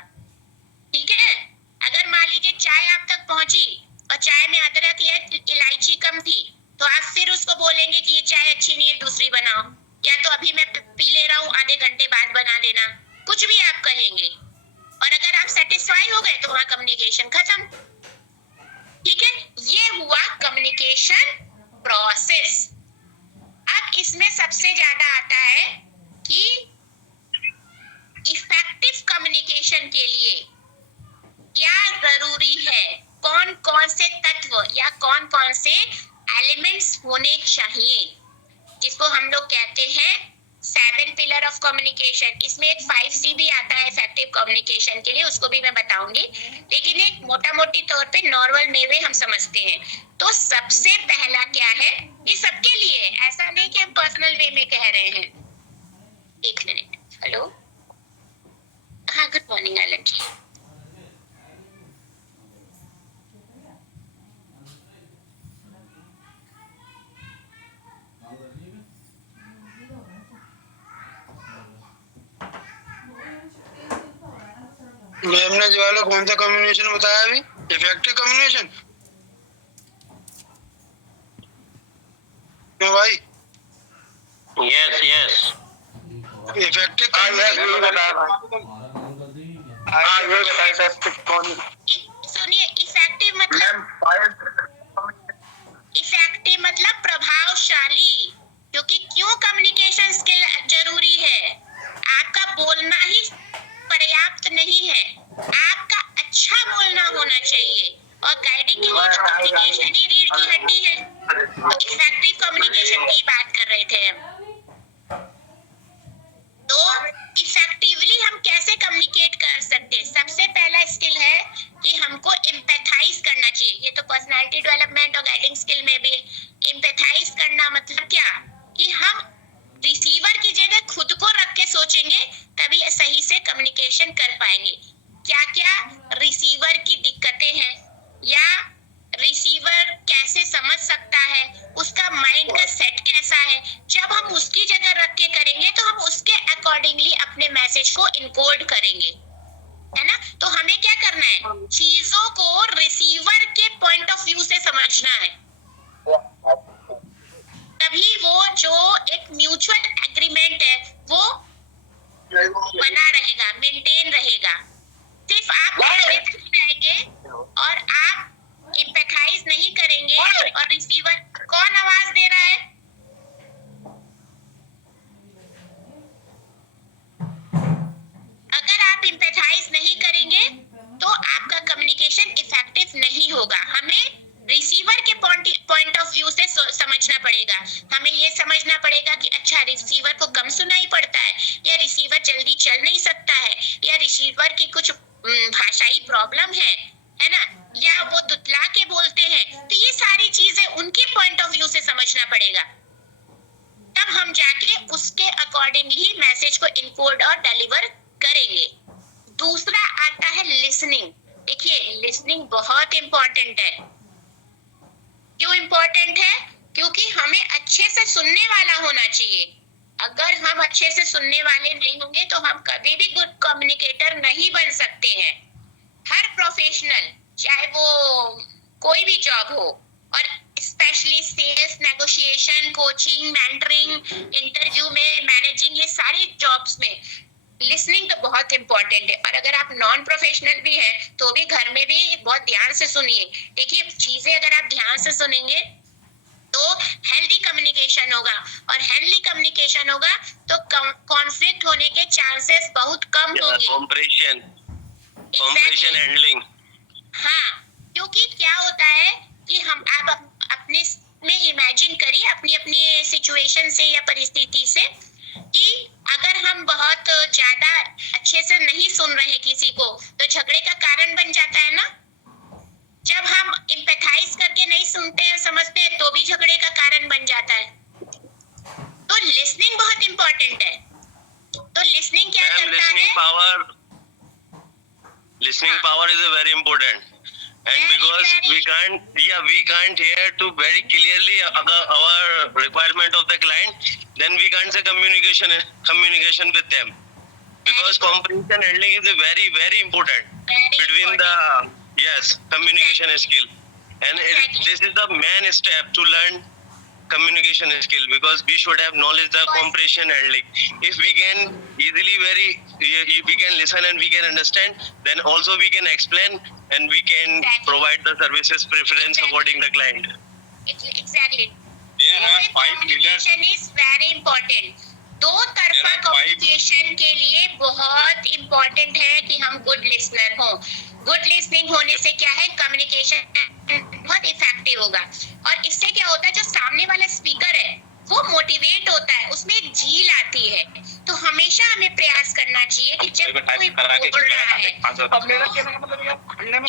ठीक है, अगर मान लीजिए चाय आप तक पहुंची और चाय में अदरक या इलायची कम थी, तो आप फिर उसको बोलेंगे कि ये चाय अच्छी नहीं है, दूसरी बनाओ, या तो अभी मैं पी ले रहा हूँ, आधे घंटे बाद बना देना, कुछ भी आप कहेंगे। और अगर आप सेटिस्फाई हो गए तो वहां कम्युनिकेशन खत्म। ठीक है, ये हुआ कम्युनिकेशन प्रोसेस। अब इसमें सबसे ज्यादा आता है कि इफेक्टिव कम्युनिकेशन के लिए क्या जरूरी है, कौन कौन से तत्व या कौन कौन से एलिमेंट्स होने चाहिए, जिसको हम लोग कहते हैं 7 पिलर ऑफ कम्युनिकेशन। इसमें एक 5C भी आता है इफेक्टिव कम्युनिकेशन के लिए, उसको भी मैं बताऊंगी, लेकिन एक मोटा मोटी तौर पे नॉर्मल में हम समझते हैं। तो सबसे पहला क्या है, ये सबके लिए, ऐसा नहीं कि हम पर्सनल वे में कह रहे हैं। एक मिनट, हेलो, हाँ, गुड मॉर्निंग आलन जी। मैम ने जो वाला कौन सा कम्युनिकेशन बताया अभी, इफेक्टिव कम्युनिकेशन? क्यों भाई? यस यस इफेक्टिव सुनिए, इफेक्टिव मतलब प्रभावशाली। क्योंकि क्यों कम्युनिकेशन स्किल जरूरी है? आपका बोलना ही पर्याप्त नहीं है, आपका अच्छा बोलना होना चाहिए। और गाइडिंग के लिए तो कम्युनिकेशन ही रीढ़ की हड्डी है। तो इफेक्टिव कम्युनिकेशन की बात कर रहे थे हम। तो इफेक्टिवली हम कैसे कम्युनिकेट कर सकते हैं? सबसे पहला स्किल है कि हमको एम्पैथाइज करना चाहिए। ये तो पर्सनालिटी डेवलपमेंट और गाइडिंग स्किल में भी। एम्पैथाइज करना मतलब क्या? कि हम रिसीवर की जगह खुद को रख के सोचेंगे, तभी सही से कम्युनिकेशन कर पाएंगे। क्या क्या रिसीवर की दिक्कतें हैं, या रिसीवर कैसे समझ सकता है, उसका माइंड का सेट कैसा है। जब हम उसकी जगह रख के करेंगे तो हम उसके अकॉर्डिंगली अपने मैसेज को इनकोड करेंगे, है ना। तो हमें क्या करना है? चीजों को रिसीवर के पॉइंट ऑफ व्यू से समझना है। तभी वो जो एक म्यूचुअल एग्रीमेंट है वो बना रहेगा, मेंटेन रहेगा। सिर्फ आप कहने तक रहेंगे और आप एम्पैथाइज नहीं करेंगे और रिसीवर। कौन आवाज दे रहा है? अगर आप एम्पैथाइज नहीं करेंगे तो आपका कम्युनिकेशन इफेक्टिव नहीं होगा। हमें रिसीवर के पॉइंट ऑफ व्यू से समझना पड़ेगा। हमें ये समझना पड़ेगा कि अच्छा, रिसीवर को कम सुनाई पड़ता है, या रिसीवर जल्दी चल नहीं सकता है, या रिसीवर की कुछ भाषाई प्रॉब्लम है ना, या वो तुतला के बोलते हैं। तो ये सारी चीजें उनके पॉइंट ऑफ व्यू से समझना पड़ेगा। तब हम जाके उसके अकॉर्डिंगली मैसेज को इनकोड और डिलीवर करेंगे। दूसरा आता है लिसनिंग। देखिए, लिसनिंग बहुत इंपॉर्टेंट है। क्यों इंपॉर्टेंट है? क्योंकि हमें अच्छे से सुनने वाला होना चाहिए। अगर हम अच्छे से सुनने वाले नहीं होंगे तो हम कभी भी गुड कम्युनिकेटर नहीं बन सकते हैं। हर प्रोफेशनल, चाहे वो कोई भी जॉब हो, और specially sales, negotiation, coaching, mentoring, interview में, मैनेजिंग, ये सारी जॉब्स में लिसनिंग तो बहुत इंपॉर्टेंट है। और अगर आप नॉन प्रोफेशनल भी हैं तो भी घर में भी बहुत ध्यान से सुनिए। देखिए, चीजें अगर आप ध्यान से सुनेंगे तो हेल्दी कम्युनिकेशन होगा, और हेल्दी कम्युनिकेशन होगा तो कॉन्फ्लिक्ट होने के चांसेस बहुत कम होंगे। Compression handling. हाँ, क्योंकि क्या होता है कि हम, आप अपने में इमेजिन करिए अपनी अपनी सिचुएशन से या परिस्थिति से, कि अगर हम बहुत ज्यादा अच्छे से नहीं सुन रहे किसी को तो झगड़े का कारण बन जाता है ना। जब हम एम्पैथाइज करके नहीं सुनते हैं, समझते हैं, तो भी झगड़े का कारण बन जाता है। तो लिसनिंग बहुत इंपॉर्टेंट है। तो लिसनिंग क्या करता है? Listening power is a very important, and because we can't hear to very clearly our requirement of the client, then we can't say communication with them, because comprehension handling is a very very important between the communication skill, and this is the main step to learn communication skill, because we should have knowledge the comprehension handling. If we can we can listen and we can understand, then also we can explain and we can provide the services preference according the client. Exactly. There are 5 pillars. Communication is very important. दो तरफा communication के लिए बहुत important है कि हम good listener हों। Good listening होने से क्या है, कम्युनिकेशन बहुत इफेक्टिव होगा। और इससे क्या होता है, जो सामने वाला स्पीकर है वो मोटिवेट होता है, उसमें एक झील आती है। तो हमेशा हमें प्रयास करना चाहिए कि जब कोई बोल रहा है,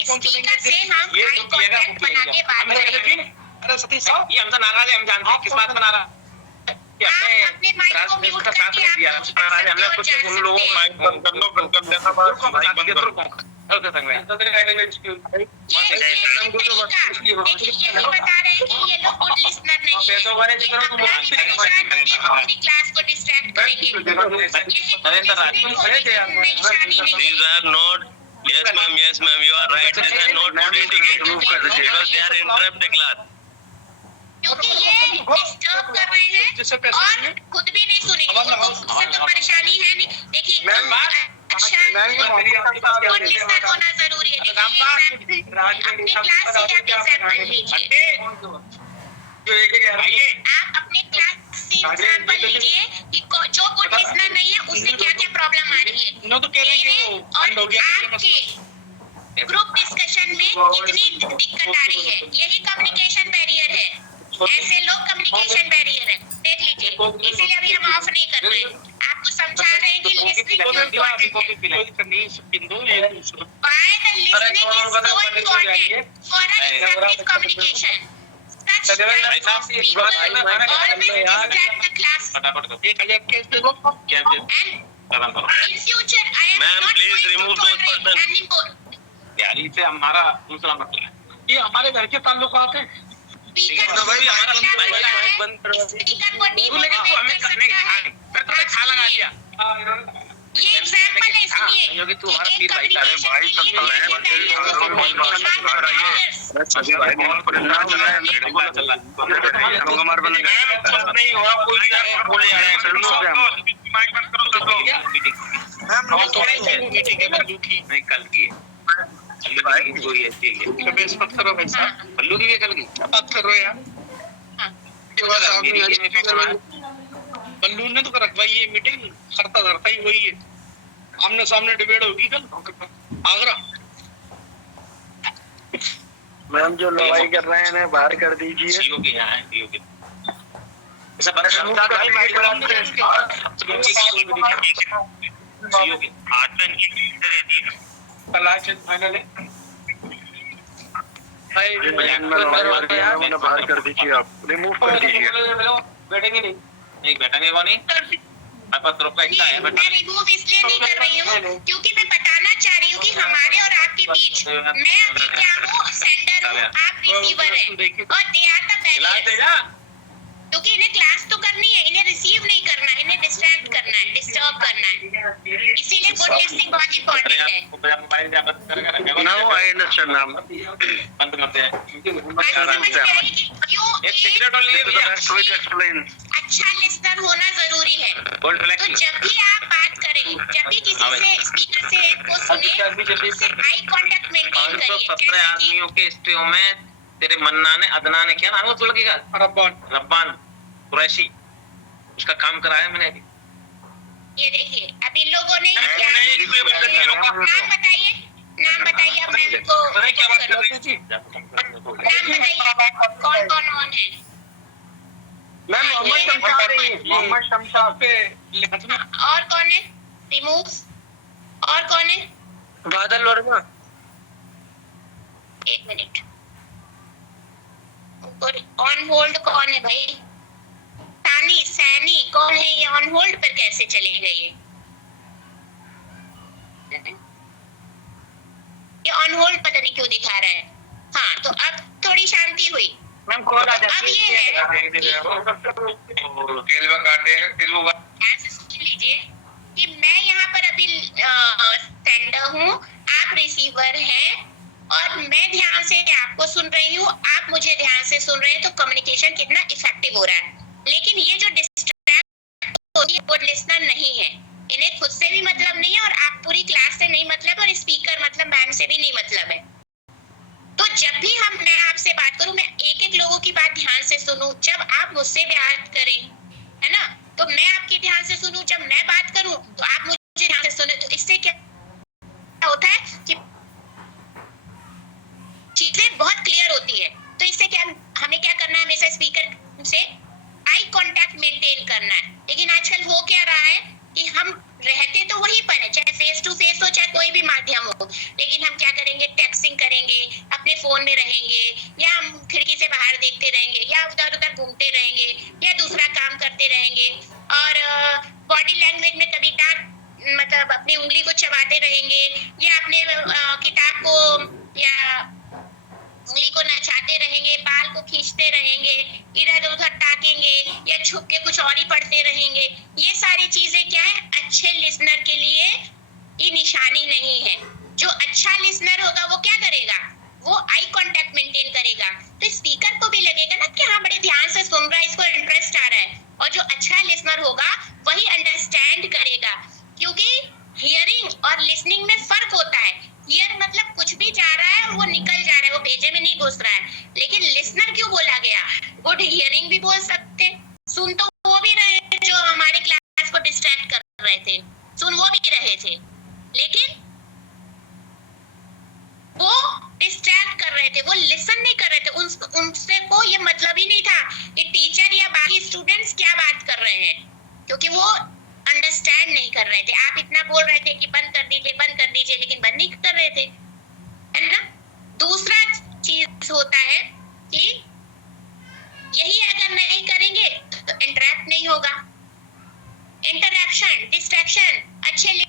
स्पीकर से हम आई कांटेक्ट बना के बात करें। अरे सतीश साहब, ये हमसे नाराज है, हम जानते हैं किस बात में नाराज है। अपने माइक को म्यूट करके आप हमने कुछ उन लोगों को माइक बंद कर लो, बंद कर देना, बस माइक बंद कर लो। ये बता रहे हैं कि ये लोग गुड लिसनर नहीं है, अपना भी परेशान होंगे, पूरी क्लास को डिस्ट्रैक्ट करेंगे। Yes, ma'am. Yes, ma'am. You are right. These are not motivating because they are interrupt the class. क्योंकि ये डिस्टर्ब कर रहे हैं और खुद भी नहीं सुनेंगे, उनको उससे तो परेशानी है नहीं। देखिए अच्छा गुड लिसनर होना जरूरी है। देखिए अपने क्लास से आप एग्जाम्पल लीजिए, आप अपने क्लास से एग्जाम्पल लीजिए कि जो गुड लिसनर नहीं है उससे क्या क्या प्रॉब्लम आ रही है। मेरे और आपके ग्रुप डिस्कशन में कितनी दिक्कत आ रही है, यही कम्युनिकेशन बैरियर है। ऐसे लोग कम्युनिकेशन बैरियर है, देख लीजिए। इसीलिए अभी हम ऑफ नहीं कर रहे, आपको समझा रहे हैं कि लिसनिंग क्यों इम्पोर्टेंट है। Why the listening is so important for an effective communication. Such type of people always distract the class. And in future, I am Ma'am, not please going to remove those tolerate persons. anymore. यार इसे हमारा दूसरा मतलब है, ये हमारे घर के ताल्लुकात है। स्पीकर को डिमोटिवेट कर सकता है। ये एग्जाम्पल है, इसलिए योगी तू हमारा कि पीर भाई का है, communication भाई के सब लिए तो है, ये barriers को break करना अभी भाई बहुत परेशान चल रहा है, बोला चल रहा है हमारे बंदे नहीं हुआ कोई बोले जा रहे हैं मैम लोग थोड़े से मीटिंग के बल्लू की नहीं कल की भाई कोई ऐसी है तो बेस मत करो भाई साहब, बल्लू की कल की बात कर रहे हो यार। बल्लू ने तो रखवाई ये मीटिंग, करता धरता ही वही है, आमने सामने डिबेट होगी कल आगरा। मैम जो लड़ाई कर रहे हैं बाहर कर दीजिए। सीओ के यहाँ है, सीओ के ऐसा बंदा सीओ के हाथ में कल आज फाइनल है भाई, बाहर कर दीजिए, आप रिमूव कर दीजिए। बैठेंगे नहीं बैठेंगे वो नहीं, पत्रों का हिस्सा है। मैं रिमूव इसलिए नहीं कर रही हूँ क्योंकि मैं बताना चाह रही हूँ कि हमारे और आपके बीच मैं अभी क्या हूँ, सेंडर हूँ, आप रिसीवर है, और दे आर द बैरियर्स। क्योंकि इन्हें क्लास तो करनी है, इन्हें रिसीव नहीं करना, इन्हें डिस्ट्रैक्ट करना है, डिस्टर्ब करना है। इसीलिए गुड लिसनिंग बहुत इंपॉर्टेंट है। Now I understand ma'am. बंद करते हैं एक सिगरेट और लिए अच्छा लिसनर होना जरूरी है। तो जब भी आप बात करें, जब भी किसी से स्पीकर से को सुने, उससे आई कांटेक्ट मेंटेन करिए। 17 आदमियों के स्टूडियो में तेरे मन्ना ने अदना ने क्या नाम है उस लड़के का, रब्बान कुरैशी, उसका काम कराया मैंने अभी। ये देखिए अब इन लोगों ने नाम बताइए, अब मैं इनको क्या बात कर रही थी, नाम बताइए कौन कौन ऑन है। मैम मोहम्मद शमशाद पे और कौन है रिमूव, और कौन है बादल वर्मा। एक मिनट, ऑन होल्ड कौन है भाई? सैनी कौन है ये? ऑन होल्ड पर कैसे चले गए ये ऑन होल्ड पता नहीं क्यों दिखा रहा है। हाँ तो अब थोड़ी शांति हुई मैम कॉल आ अब ये है लीजिए कि मैं यहाँ पर अभी सेंडर हूँ, आप रिसीवर हैं, और मैं ध्यान से आपको सुन रही हूँ, आप मुझे ध्यान से सुन रहे हैं, तो कम्युनिकेशन कितना इफेक्टिव हो रहा है। लेकिन ये जो डिस्ट्रैक्ट गुड लिसनर नहीं है, इन्हें खुद से भी मतलब नहीं है, और आप पूरी क्लास से नहीं मतलब, और स्पीकर मतलब मैम से भी नहीं मतलब है। तो जब भी मैं आपसे बात करूं, मैं एक एक लोगों की बात ध्यान से सुनूं, जब आप मुझसे बात करें, है ना, तो मैं आपकी ध्यान से सुनूं, जब मैं बात करूं तो आप मुझे ध्यान से सुने। तो इससे क्या होता है कि चीजें बहुत क्लियर होती है। तो इससे क्या हमें क्या करना है, हमेशा स्पीकर से आई कांटेक्ट मेंटेन करना है। लेकिन आजकल हो क्या रहा है कि हम रहते तो वहीं पर है, चाहे फेस टू फेस हो चाहे कोई भी माध्यम हो, लेकिन हम क्या करेंगे, टेक्सटिंग करेंगे, अपने फोन में रहेंगे, या हम खिड़की से बाहर देखते रहेंगे, या उधर उधर घूमते रहेंगे, या दूसरा काम करते रहेंगे, और बॉडी लैंग्वेज में कभी मतलब अपनी उंगली को चबाते रहेंगे, या अपने किताब को या उंगली को नचाते रहेंगे, बाल को खींचते रहेंगे, इधर उधर ताकेंगे, या छुप के कुछ और ही पढ़ते रहेंगे। ये सारी चीजें क्या है, अच्छे लिसनर के लिए ये निशानी नहीं है। जो अच्छा लिसनर होगा वो क्या करेगा, वो आई कांटेक्ट मेंटेन करेगा, तो स्पीकर को भी लगेगा ना कि हाँ बड़े ध्यान से सुन रहा है, इसको इंटरेस्ट आ रहा है। और जो अच्छा लिसनर होगा वही अंडरस्टैंड करेगा, क्योंकि हियरिंग और लिसनिंग में फर्क होता है। हियर मतलब कुछ भी जा रहा है और वो निकल जा रहा है, वो भेजे में नहीं घुस रहा है। लेकिन लिसनर क्यों बोला गया, गुड हियरिंग भी बोल सकते, सुन तो वो भी रहे जो हमारे क्लास को डिस्ट्रैक्ट कर रहे थे, सुन वो भी रहे थे, लेकिन वो डिस्ट्रैक्ट कर रहे थे, वो लिसन नहीं कर रहे थे। उनसे को ये मतलब ही नहीं था कि टीचर या बाकी स्टूडेंट्स क्या बात कर रहे हैं, क्योंकि वो अंडरस्टैंड नहीं कर रहे थे। आप इतना बोल रहे थे कि बंद कर दीजिए, लेकिन बंद नहीं कर रहे थे, है ना। दूसरा चीज होता है कि यही अगर नहीं करेंगे तो इंटरैक्ट नहीं होगा। इंटरैक्शन, डिस्ट्रैक्शन अच्छे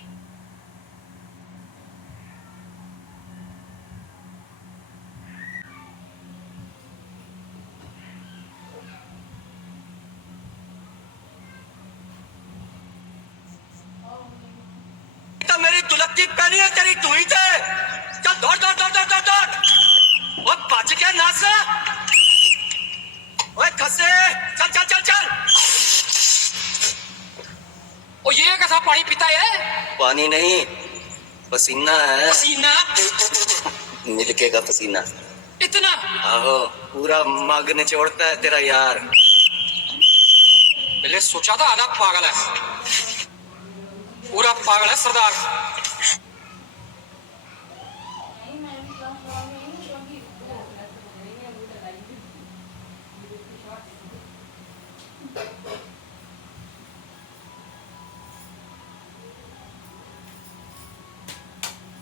मेरी दुलक्की पहनी है तेरी टूई से, चल दौड़ दौड़ दौड़ दौड़ दौड़ दौड़ और बच के नाच, ओए खसे चल चल चल चल। ओ ये कैसा पानी पीता है? पानी नहीं पसीना है। पसीना? मिलके का पसीना इतना? आहो पूरा मग निचोड़ता है तेरा यार। पहले सोचा था आधा पागल है, पूरा पागल है सरदार।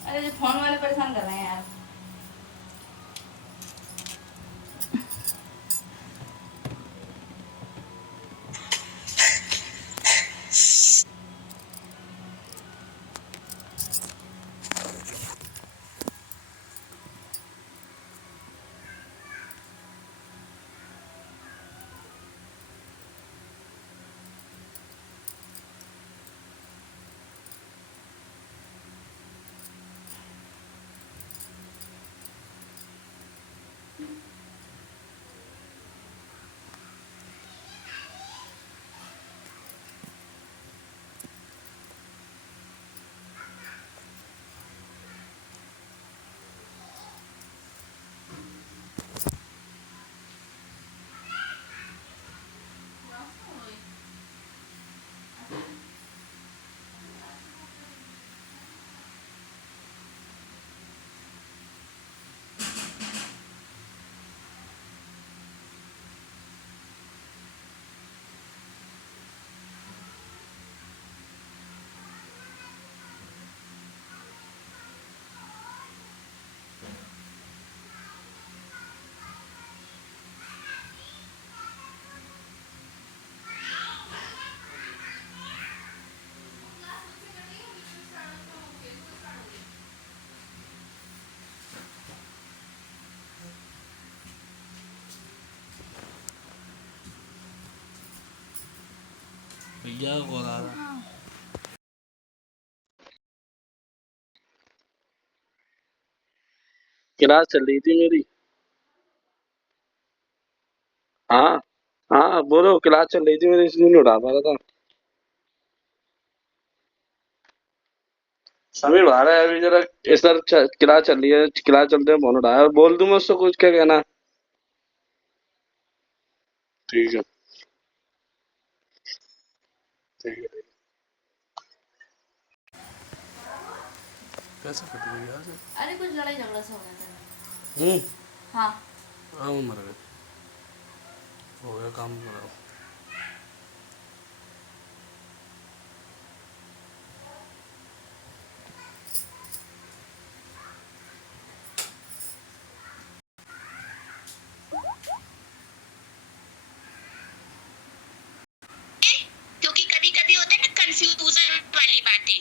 अरे जो फोन वाले परेशान कर रहे हैं यार। भैया को आ रहा क्लास चल रही थी मेरी। हाँ हाँ बोलो, क्लास चल रही थी मेरी इसलिए नहीं उठा पा रहा था। समीर बाहर है अभी जरा, सर क्लास चल रही है, क्लास चलते हैं फोन उठाया और बोल दूं मैं उसको कुछ, क्या कहना। ठीक है ठीक है। कैसे कट गई यहाँ से? अरे कुछ लड़ाई झगड़ा सा हो गया था। हाँ हाँ वो मर गए, हो गया काम करो। क्योंकि कभी कभी होता है ना कंफ्यूजन वाली बातें,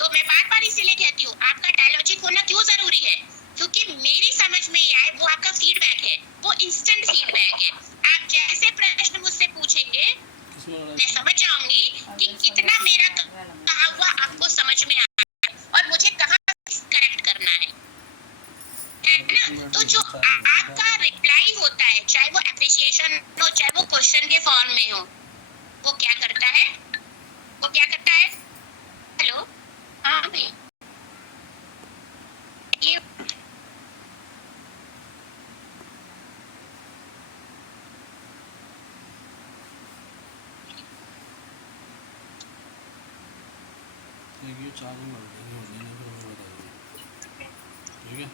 तो मैं बार बार इसीलिए कहती हूँ आपका डायलॉजिक होना क्यों जरूरी है, क्योंकि मेरी समझ में ये आए वो आपका फीडबैक है, वो इंस्टेंट फीडबैक है। आप जैसे प्रश्न मुझसे पूछेंगे मैं समझ जाऊंगी कि कितना मेरा कहा हुआ आपको समझ में आ रहा है और मुझे कहाँ करेक्ट देखिए चार्जिंग मत देनी होगी नहीं फिर हमें बता दीजिए, ठीक है।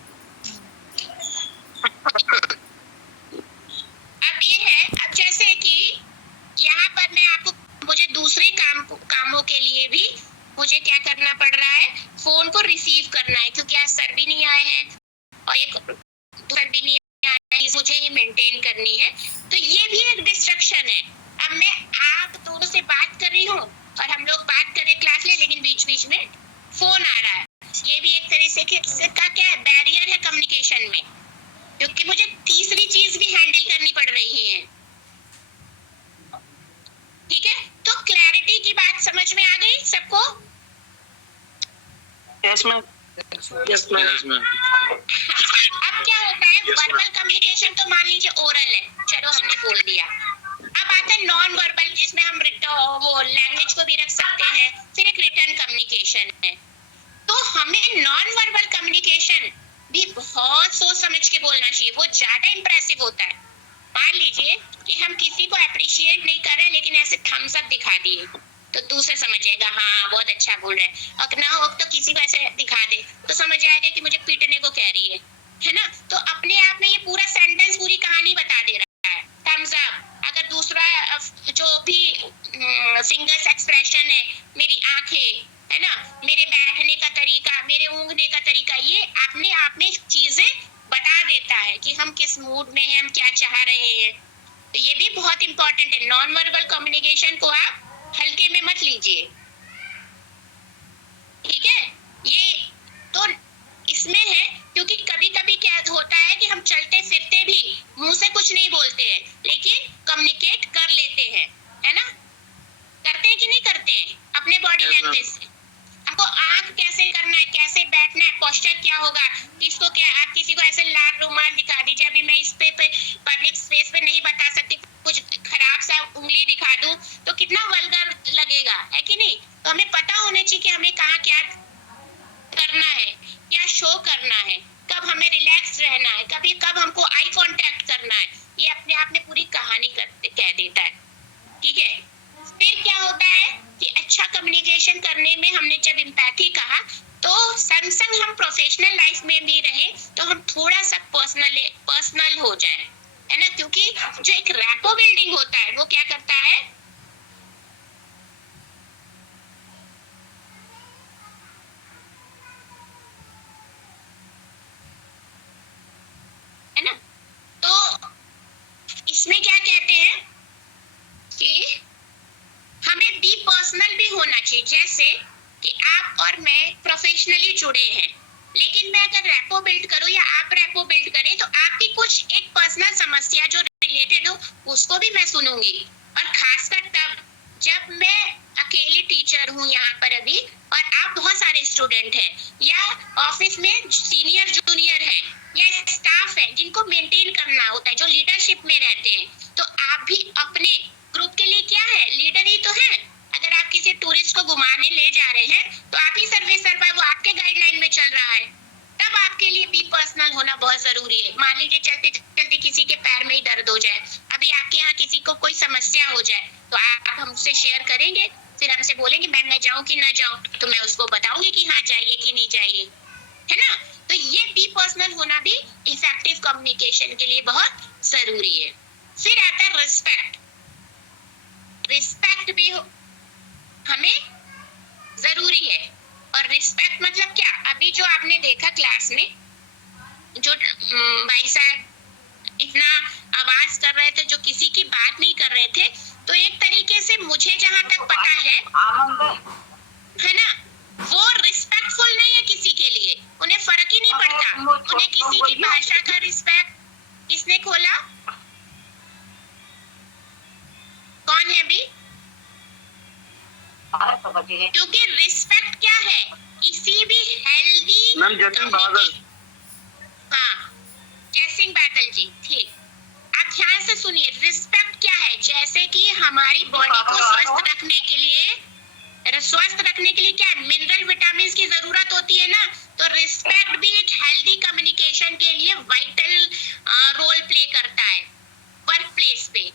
अब ये है, अब जैसे कि यहाँ पर मैं आपको, मुझे दूसरे कामों के लिए भी मुझे क्या करना पड़ रहा है, फोन को रिसीव करना है, क्योंकि आज सर भी नहीं आए हैं और एक सर भी नहीं आए हैं, मुझे ये मेंटेन करनी है। तो ये भी एक डिस्ट्रक्शन है। अब मैं आप दोनों से बात कर रही हूँ और हम लोग बात कर रहे क्लास में, लेकिन बीच बीच में फोन आ रहा है। ये भी एक तरह से का क्या है, बैरियर है कम्युनिकेशन में, क्योंकि मुझे तीसरी चीज भी हैंडल करनी पड़ रही है। ठीक है, तो क्लैरिटी की बात समझ में आ गई सबको? Yes ma'am, yes ma'am. अब क्या होता है, वर्बल कम्युनिकेशन तो मान लीजिए ओरल है, चलो हमने बोल दिया। अब आता है नॉन वर्बल, जिसमें हम वो लैंग्वेज को भी रख सकते हैं, फिर एक रिटर्न कम्युनिकेशन है। तो हमें नॉन वर्बल कम्युनिकेशन भी बहुत सोच समझ के बोलना चाहिए, वो ज्यादा इंप्रेसिव होता है। मान लीजिए कि हम किसी को अप्रिशिएट नहीं कर रहे, लेकिन ऐसे थम्स अप दिखा दिए तो दूसरा समझ जाएगा हाँ बहुत अच्छा बोल रहा है, और ना हो तो किसी को ऐसे दिखा दे तो समझ आएगा कि मुझे पीटने को कह रही है ना। तो अपने आप में ये पूरा सेंटेंस पूरी कहानी बता दे रहा है, थम्स अप। अगर दूसरा जो भी फिंगर्स एक्सप्रेशन है, मेरी आंखें है ना, मेरे बैठने का तरीका, मेरे ऊँघने का तरीका, ये अपने आप में चीजें बता देता है कि हम किस मूड में हैं, हम क्या चाह रहे हैं। तो ये भी बहुत इंपॉर्टेंट है। नॉन वर्बल कम्युनिकेशन को आप हल्के में मत लीजिए, ठीक है। ये तो इसमें है, क्योंकि कभी कभी क्या होता है कि हम चलते फिरते भी मुंह से कुछ नहीं बोलते हैं, लेकिन कम्युनिकेट कर लेते हैं, है ना। करते हैं कि नहीं करते हैं अपने बॉडी लैंग्वेज से। आपको आंख कैसे करना है, कैसे बैठना है, पोस्चर क्या होगा, किसको क्या, आप किसी को ऐसे लाल रुमाल दिखा दीजिए। अभी मैं इस पे पब्लिक स्पेस पे नहीं बता सकती, कुछ खराब सा उंगली दिखा दूं तो कितना वल्गर लगेगा, है कि नहीं। तो हमें पता होना चाहिए कि हमें कहाँ क्या करना है, क्या शो करना है, कब हमें रिलैक्स रहना है, कभी कब हमको आई कांटेक्ट करना है। ये अपने आप में पूरी कहानी कह देता है, ठीक है। फिर क्या होता है कि अच्छा कम्युनिकेशन करने में हमने जब एम्पैथी कहा, तो संग संग हम प्रोफेशनल लाइफ में भी रहे तो हम थोड़ा सा पर्सनल हो जाए, है ना। क्योंकि जो एक रैपो बिल्डिंग होता है वो क्या करता है, है ना। तो इसमें क्या कहते हैं कि हमें बी पर्सनल भी होना चाहिए। जैसे कि आप और मैं प्रोफेशनली जुड़े हैं, लेकिन मैं अगर रैपो बिल्ड करूं या आप रैपो बिल्ड करें, तो आपकी कुछ एक पर्सनल समस्या जो रिलेटेड हो उसको भी मैं सुनूंगी। और खासकर तब जब मैं अकेली टीचर हूं यहाँ पर अभी, और आप बहुत सारे स्टूडेंट हैं, या ऑफिस में सीनियर जूनियर हैं, या स्टाफ है जिनको मेंटेन करना होता है, जो लीडरशिप में रहते हैं। तो आप भी अपने ग्रुप के लिए क्या है, लीडर ही तो है। अगर आप किसी टूरिस्ट को घुमाने ले जा रहे हैं तो आप ही सर्वेसर पर, वो आपके गाइडलाइन में चल रहा है, तब आपके लिए भी पर्सनल होना बहुत जरूरी है। मान लीजिए चलते चलते किसी के पैर में ही दर्द हो जाए, अभी आपके यहाँ किसी को कोई समस्या हो जाए, तो आप हमसे शेयर करेंगे, फिर हमसे बोलेंगे मैम मैं जाऊँ कि न जाऊँ, तो मैं उसको बताऊंगी कि हाँ जाइए कि नहीं जाइए, है ना। तो ये बी पर्सनल होना भी इफेक्टिव कम्युनिकेशन के लिए बहुत जरूरी है। फिर आता है रिस्पेक्ट। रिस्पेक्ट भी हमें जरूरी है। और रिस्पेक्ट मतलब क्या, अभी जो आपने देखा क्लास में जो भाई साहब इतना आवाज कर रहे थे, जो किसी की बात नहीं कर रहे थे, तो एक तरीके से मुझे जहां तक पता है ना, वो रिस्पेक्टफुल नहीं है किसी के लिए, उन्हें फर्क ही नहीं पड़ता, उन्हें किसी की भाषा का रिस्पेक्ट। किसने खोला, कौन है अभी? क्योंकि रिस्पेक्ट क्या है, किसी भी हेल्दी, हाँ जयसिंह बादल जी, ठीक। आप ध्यान से सुनिए, रिस्पेक्ट क्या है, जैसे कि हमारी बॉडी को स्वस्थ रखने के लिए क्या है, मिनरल विटामिन की जरूरत होती है ना। तो रिस्पेक्ट भी एक हेल्दी कम्युनिकेशन के लिए वाइटल रोल प्ले करता है वर्क प्लेस पे।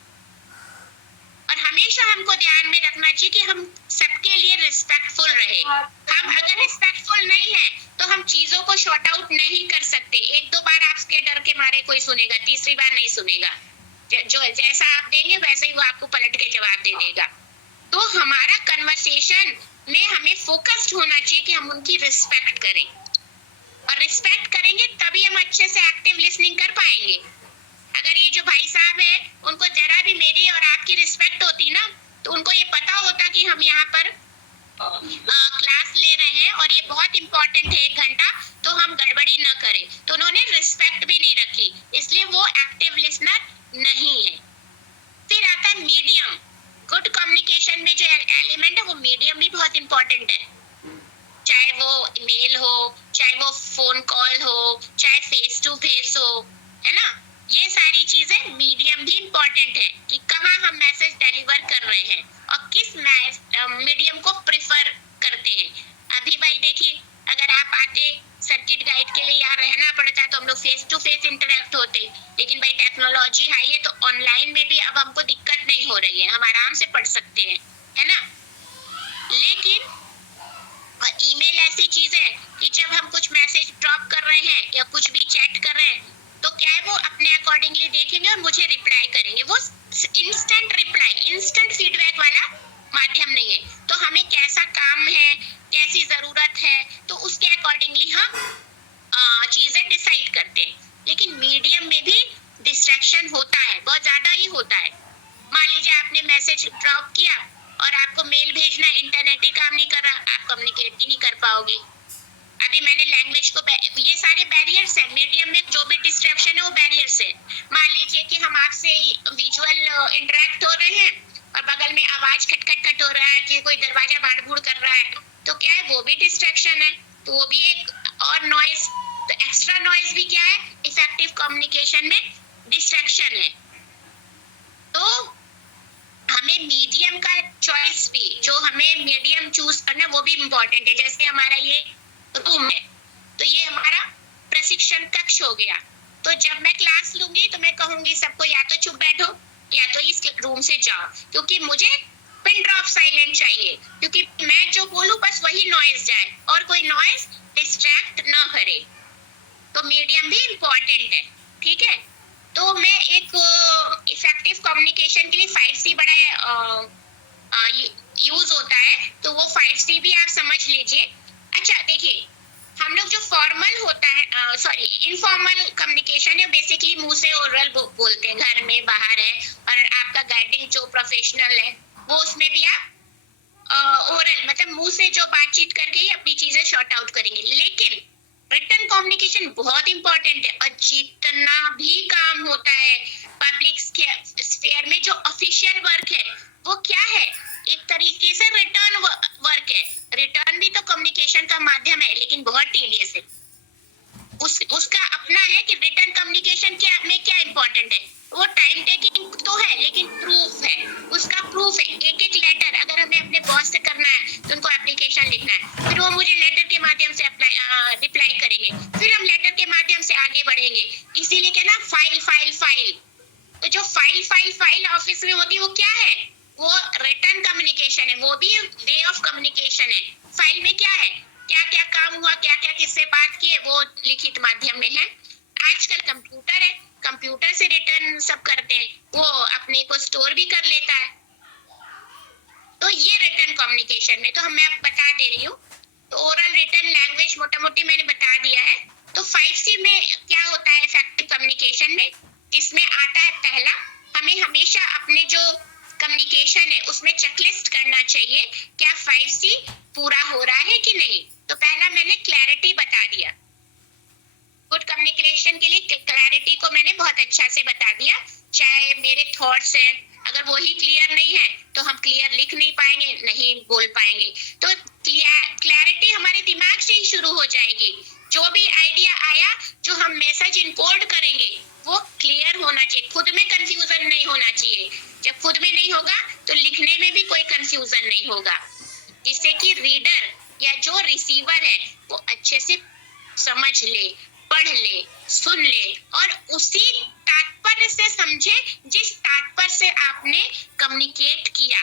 और हमेशा हमको ध्यान में रखना चाहिए कि हम सबके लिए रिस्पेक्टफुल रहे। हम अब अगर रिस्पेक्टफुल नहीं है तो हम चीजों को शॉर्ट आउट नहीं कर सकते। एक दो बार आपके डर के मारे कोई सुनेगा, तीसरी बार नहीं सुनेगा। जो जैसा आप देंगे वैसे ही वो आपको पलट के जवाब दे देगा। तो हमारा कन्वर्सेशन में हमें फोकस्ड होना चाहिए कि हम उनकी रिस्पेक्ट करें, और रिस्पेक्ट करेंगे तभी हम अच्छे से एक्टिव लिसनिंग कर पाएंगे। अगर ये जो भाई साहब है उनको जरा भी मेरी और आपकी रिस्पेक्ट होती ना, तो उनको ये पता होता कि हम यहाँ पर क्लास ले रहे हैं और ये बहुत इंपॉर्टेंट है 1 घंटा, तो हम गड़बड़ी न करें। तो उन्होंने रिस्पेक्ट भी नहीं रखी, इसलिए वो एक्टिव लिसनर नहीं है। फिर आता है मीडियम। गुड कम्युनिकेशन में जो एलिमेंट है वो मीडियम भी बहुत इंपॉर्टेंट है, चाहे वो मेल हो, चाहे वो फोन कॉल हो, चाहे फेस टू फेस हो, है ना। ये सारी चीजें मीडियम भी इंपॉर्टेंट है कि कहाँ हम मैसेज डिलीवर कर रहे हैं और किस मीडियम को प्रेफर करते हैं। अभी भाई देखिए, अगर आप आते सर्किट गाइड के लिए यहाँ रहना पड़ता है तो हम लोग फेस टू फेस इंटरेक्ट होते, लेकिन भाई टेक्नोलॉजी हाई है तो ऑनलाइन में भी अब हमको दिक्कत नहीं हो रही है, हम आराम से पढ़ सकते हैं, है ना। लेकिन ईमेल ऐसी चीज है कि जब हम कुछ मैसेज ड्रॉप कर रहे हैं या कुछ भी चैट कर रहे हैं तो क्या है, वो अपने अकॉर्डिंगली देखेंगे और मुझे रिप्लाई करेंगे। वो इंस्टेंट रिप्लाई, इंस्टेंट फीडबैक वाला माध्यम नहीं है। तो हमें कैसा काम है, कैसी जरूरत है, तो उसके अकॉर्डिंगली हम चीजें डिसाइड करते हैं। लेकिन मीडियम में भी डिस्ट्रैक्शन होता है, बहुत ज्यादा ही होता है। मान लीजिए आपने मैसेज ड्रॉप किया और आपको मेल भेजना, इंटरनेट ही काम नहीं कर रहा, आप कम्युनिकेट ही नहीं कर पाओगे। अभी मैंने लैंग्वेज को, ये सारे बैरियर्स है। मीडियम में जो भी डिस्ट्रैक्शन है वो बैरियर्स है। मान लीजिए कि हम आपसे विजुअल इंटरेक्ट हो रहे हैं और बगल में आवाज खटखट हो रहा है कि कोई दरवाजा भाड़ भूड़ कर रहा है, तो क्या है, वो भी डिस्ट्रैक्शन है। तो वो भी एक और नॉइज, तो एक्स्ट्रा नॉइज भी क्या है, इफेक्टिव कम्युनिकेशन में डिस्ट्रैक्शन है। तो हमें मीडियम का चॉइस भी, जो हमें मीडियम चूज करना वो भी इम्पोर्टेंट है। जैसे हमारा ये रूम है तो ये हमारा प्रशिक्षण कक्ष हो गया, तो जब मैं क्लास लूंगी तो मैं कहूंगी सबको या तो चुप बैठो या तो इस रूम से जाओ, क्योंकि मुझे पिन ड्रॉप साइलेंट चाहिए, क्योंकि मैं जो बोलूं बस वही नॉइज जाए और कोई नॉइज डिस्ट्रैक्ट ना करे। तो मीडियम भी इम्पोर्टेंट है, ठीक है। तो मैं एक इफेक्टिव कम्युनिकेशन के लिए 5C बड़ा यूज होता है, तो वो 5C भी आप समझ लीजिए। अच्छा देखिए, हम लोग जो फॉर्मल होता है, इनफॉर्मल कम्युनिकेशन है, बेसिकली मुंह से ओरल बोलते हैं, घर में बाहर है, और आपका गाइडिंग जो प्रोफेशनल है वो उसमें भी आप ओरल मतलब मुंह से जो बातचीत करके ही अपनी चीजें शॉर्ट आउट करेंगे। लेकिन रिटन कम्युनिकेशन बहुत इंपॉर्टेंट है, और जितना भी काम होता है पब्लिक स्फीयर में, जो ऑफिशियल वर्क है वो क्या है, एक तरीके से रिटर्न वर्क है। रिटर्न भी तो कम्युनिकेशन का माध्यम है, लेकिन बहुत टीडियस है। उसका अपना है कि रिटर्न कम्युनिकेशन क्या इंपॉर्टेंट है, वो टाइम टेकिंग तो है लेकिन प्रूफ है, उसका प्रूफ है। एक एक लेटर अगर हमें अपने बॉस से करना है तो उनको एप्लीकेशन लिखना है, फिर वो मुझे लेटर के माध्यम से रिप्लाई करेंगे, फिर हम लेटर के माध्यम से आगे बढ़ेंगे। इसीलिए क्या ना, फाइल फाइल फाइल। तो जो फाइल ऑफिस में होती है वो क्या है, वो रिटर्न कम्युनिकेशन है, वो भी वे ऑफ कम्युनिकेशन है। फाइल में क्या है, क्या क्या काम हुआ, क्या क्या किससे बात की है, वो लिखित माध्यम में है। आजकल कंप्यूटर है, कंप्यूटर से रिटर्न सब करते हैं, वो अपने को स्टोर भी कर लेता है। तो ये रिटर्न कम्युनिकेशन में, तो मैं अब बता दे रही हूँ। तो ओरल, रिटर्न, लैंग्वेज मोटा मोटी मैंने बता दिया है। तो 5C में क्या होता है इफेक्टिव कम्युनिकेशन में, इसमें आता है पहला, हमें हमेशा अपने जो कम्युनिकेशन है उसमें चेकलिस्ट करना चाहिए, क्या 5C पूरा हो रहा है कि नहीं। तो पहला मैंने क्लैरिटी बता दिया। गुड कम्युनिकेशन के लिए क्लैरिटी को मैंने बहुत अच्छा से बता दिया। चाहे मेरे थॉट्स हैं, अगर वही क्लियर नहीं है तो हम क्लियर लिख नहीं पाएंगे, नहीं बोल पाएंगे। तो क्लैरिटी हमारे दिमाग से ही शुरू हो जाएगी। जो भी आइडिया आया, जो हम मैसेज इम्पोर्ट करेंगे, वो क्लियर होना चाहिए, खुद में कंफ्यूजन नहीं होना चाहिए। जब खुद में नहीं होगा तो लिखने में भी कोई कंफ्यूजन नहीं होगा, जिससे कि रीडर या जो रिसीवर है वो अच्छे से समझ ले, पढ़ ले, सुन ले और उसी तात्पर्य से समझे जिस तात्पर्य से आपने कम्युनिकेट किया।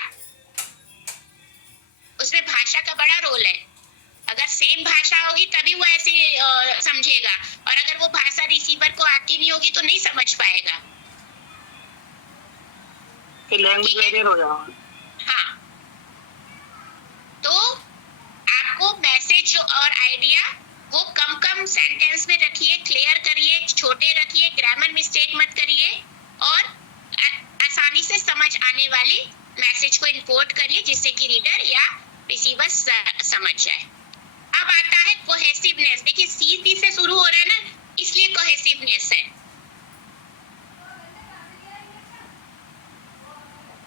उसमें भाषा का बड़ा रोल है। होगी तभी वो ऐसे समझेगा, और अगर वो भाषा रिसीवर को आती नहीं होगी तो नहीं समझ पाएगा। लैंग्वेज बैरियर हो जाएगा। हाँ, तो आपको मैसेज और आइडिया वो कम सेंटेंस में रखिए, क्लियर करिए, छोटे रखिए, ग्रामर मिस्टेक मत करिए, और आसानी से समझ आने वाली मैसेज को इंपोर्ट करिए जिससे कि रीडर या रिसीवर समझ जाए। अब आता है कोहेसिवनेस। देखिए सी से शुरू हो रहा है ना, इसलिए कोहेसिवनेस है।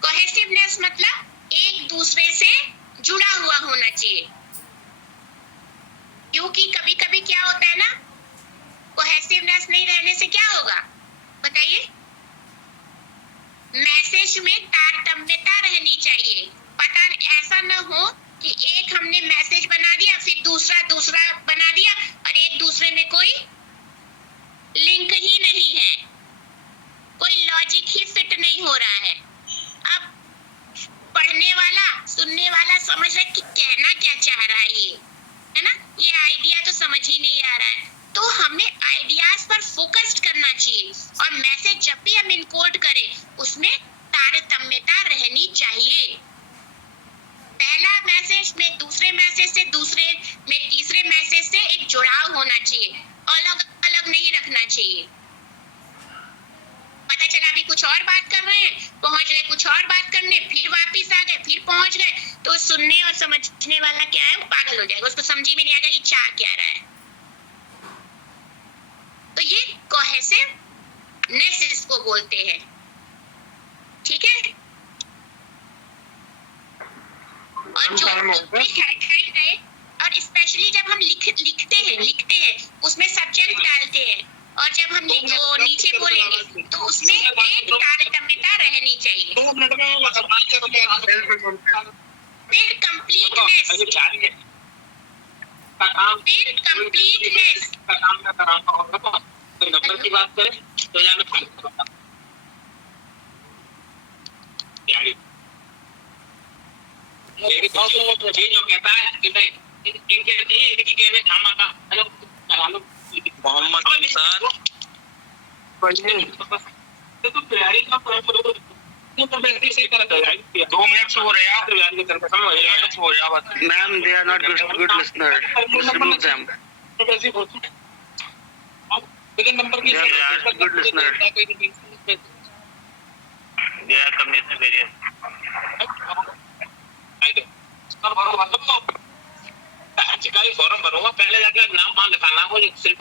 कोहेसिवनेस मतलब एक दूसरे से जुड़ा हुआ होना चाहिए, क्योंकि कभी कभी क्या होता है ना, कोहेसिवनेस नहीं रहने से क्या होगा बताइए, मैसेज में तारतम्यता रहनी चाहिए। पता ऐसा न हो कि एक हमने मैसेज बना दिया फिर दूसरा बना दिया और एक दूसरे में कोई लिंक ही नहीं है, कोई लॉजिक ही फिट नहीं हो रहा है। अब पढ़ने वाला सुनने वाला समझ रहा है कि कहना क्या चाह रहा है ये, है ना, ये आइडिया तो समझ ही नहीं आ रहा है। तो हमें आइडियाज पर फोकस्ड करना चाहिए, और मैसेज जब भी हम इनकोड करें उसमें तारतम्यता रहनी चाहिए। पहला मैसेज में दूसरे मैसेज से, दूसरे में तीसरे मैसेज से एक जुड़ाव होना चाहिए, अलग अलग नहीं रखना चाहिए। पता चला अभी कुछ और बात कर रहे हैं, पहुंच गए कुछ और बात करने, फिर वापिस आ गए, फिर पहुंच गए, तो सुनने और समझने वाला क्या है, वो पागल हो जाएगा, उसको समझ में नहीं आएगा कि चाह क्या रहा है। तो ये कोहेसिवनेस इसको बोलते हैं, ठीक है। और जो रहे, और स्पेशली जब हम लिखते हैं उसमें सब्जेक्ट डालते हैं, और जब हम नीचे बोलेंगे तो उसमें एक तारतम्यता रहनी चाहिए। फिर कंप्लीटनेस, नंबर की बात करें तो ये जो कहता है कि नहीं इनके कहने खामा का मोहम्मद इंसान तो तैयारी का 2 मिनट हो रहे हैं ma'am they are not good listener, remove them. लेकिन नंबर की good listener, they are communication variant. Form भरूंगा, पहले जाकर नाम मान लिखाना हो, सिर्फ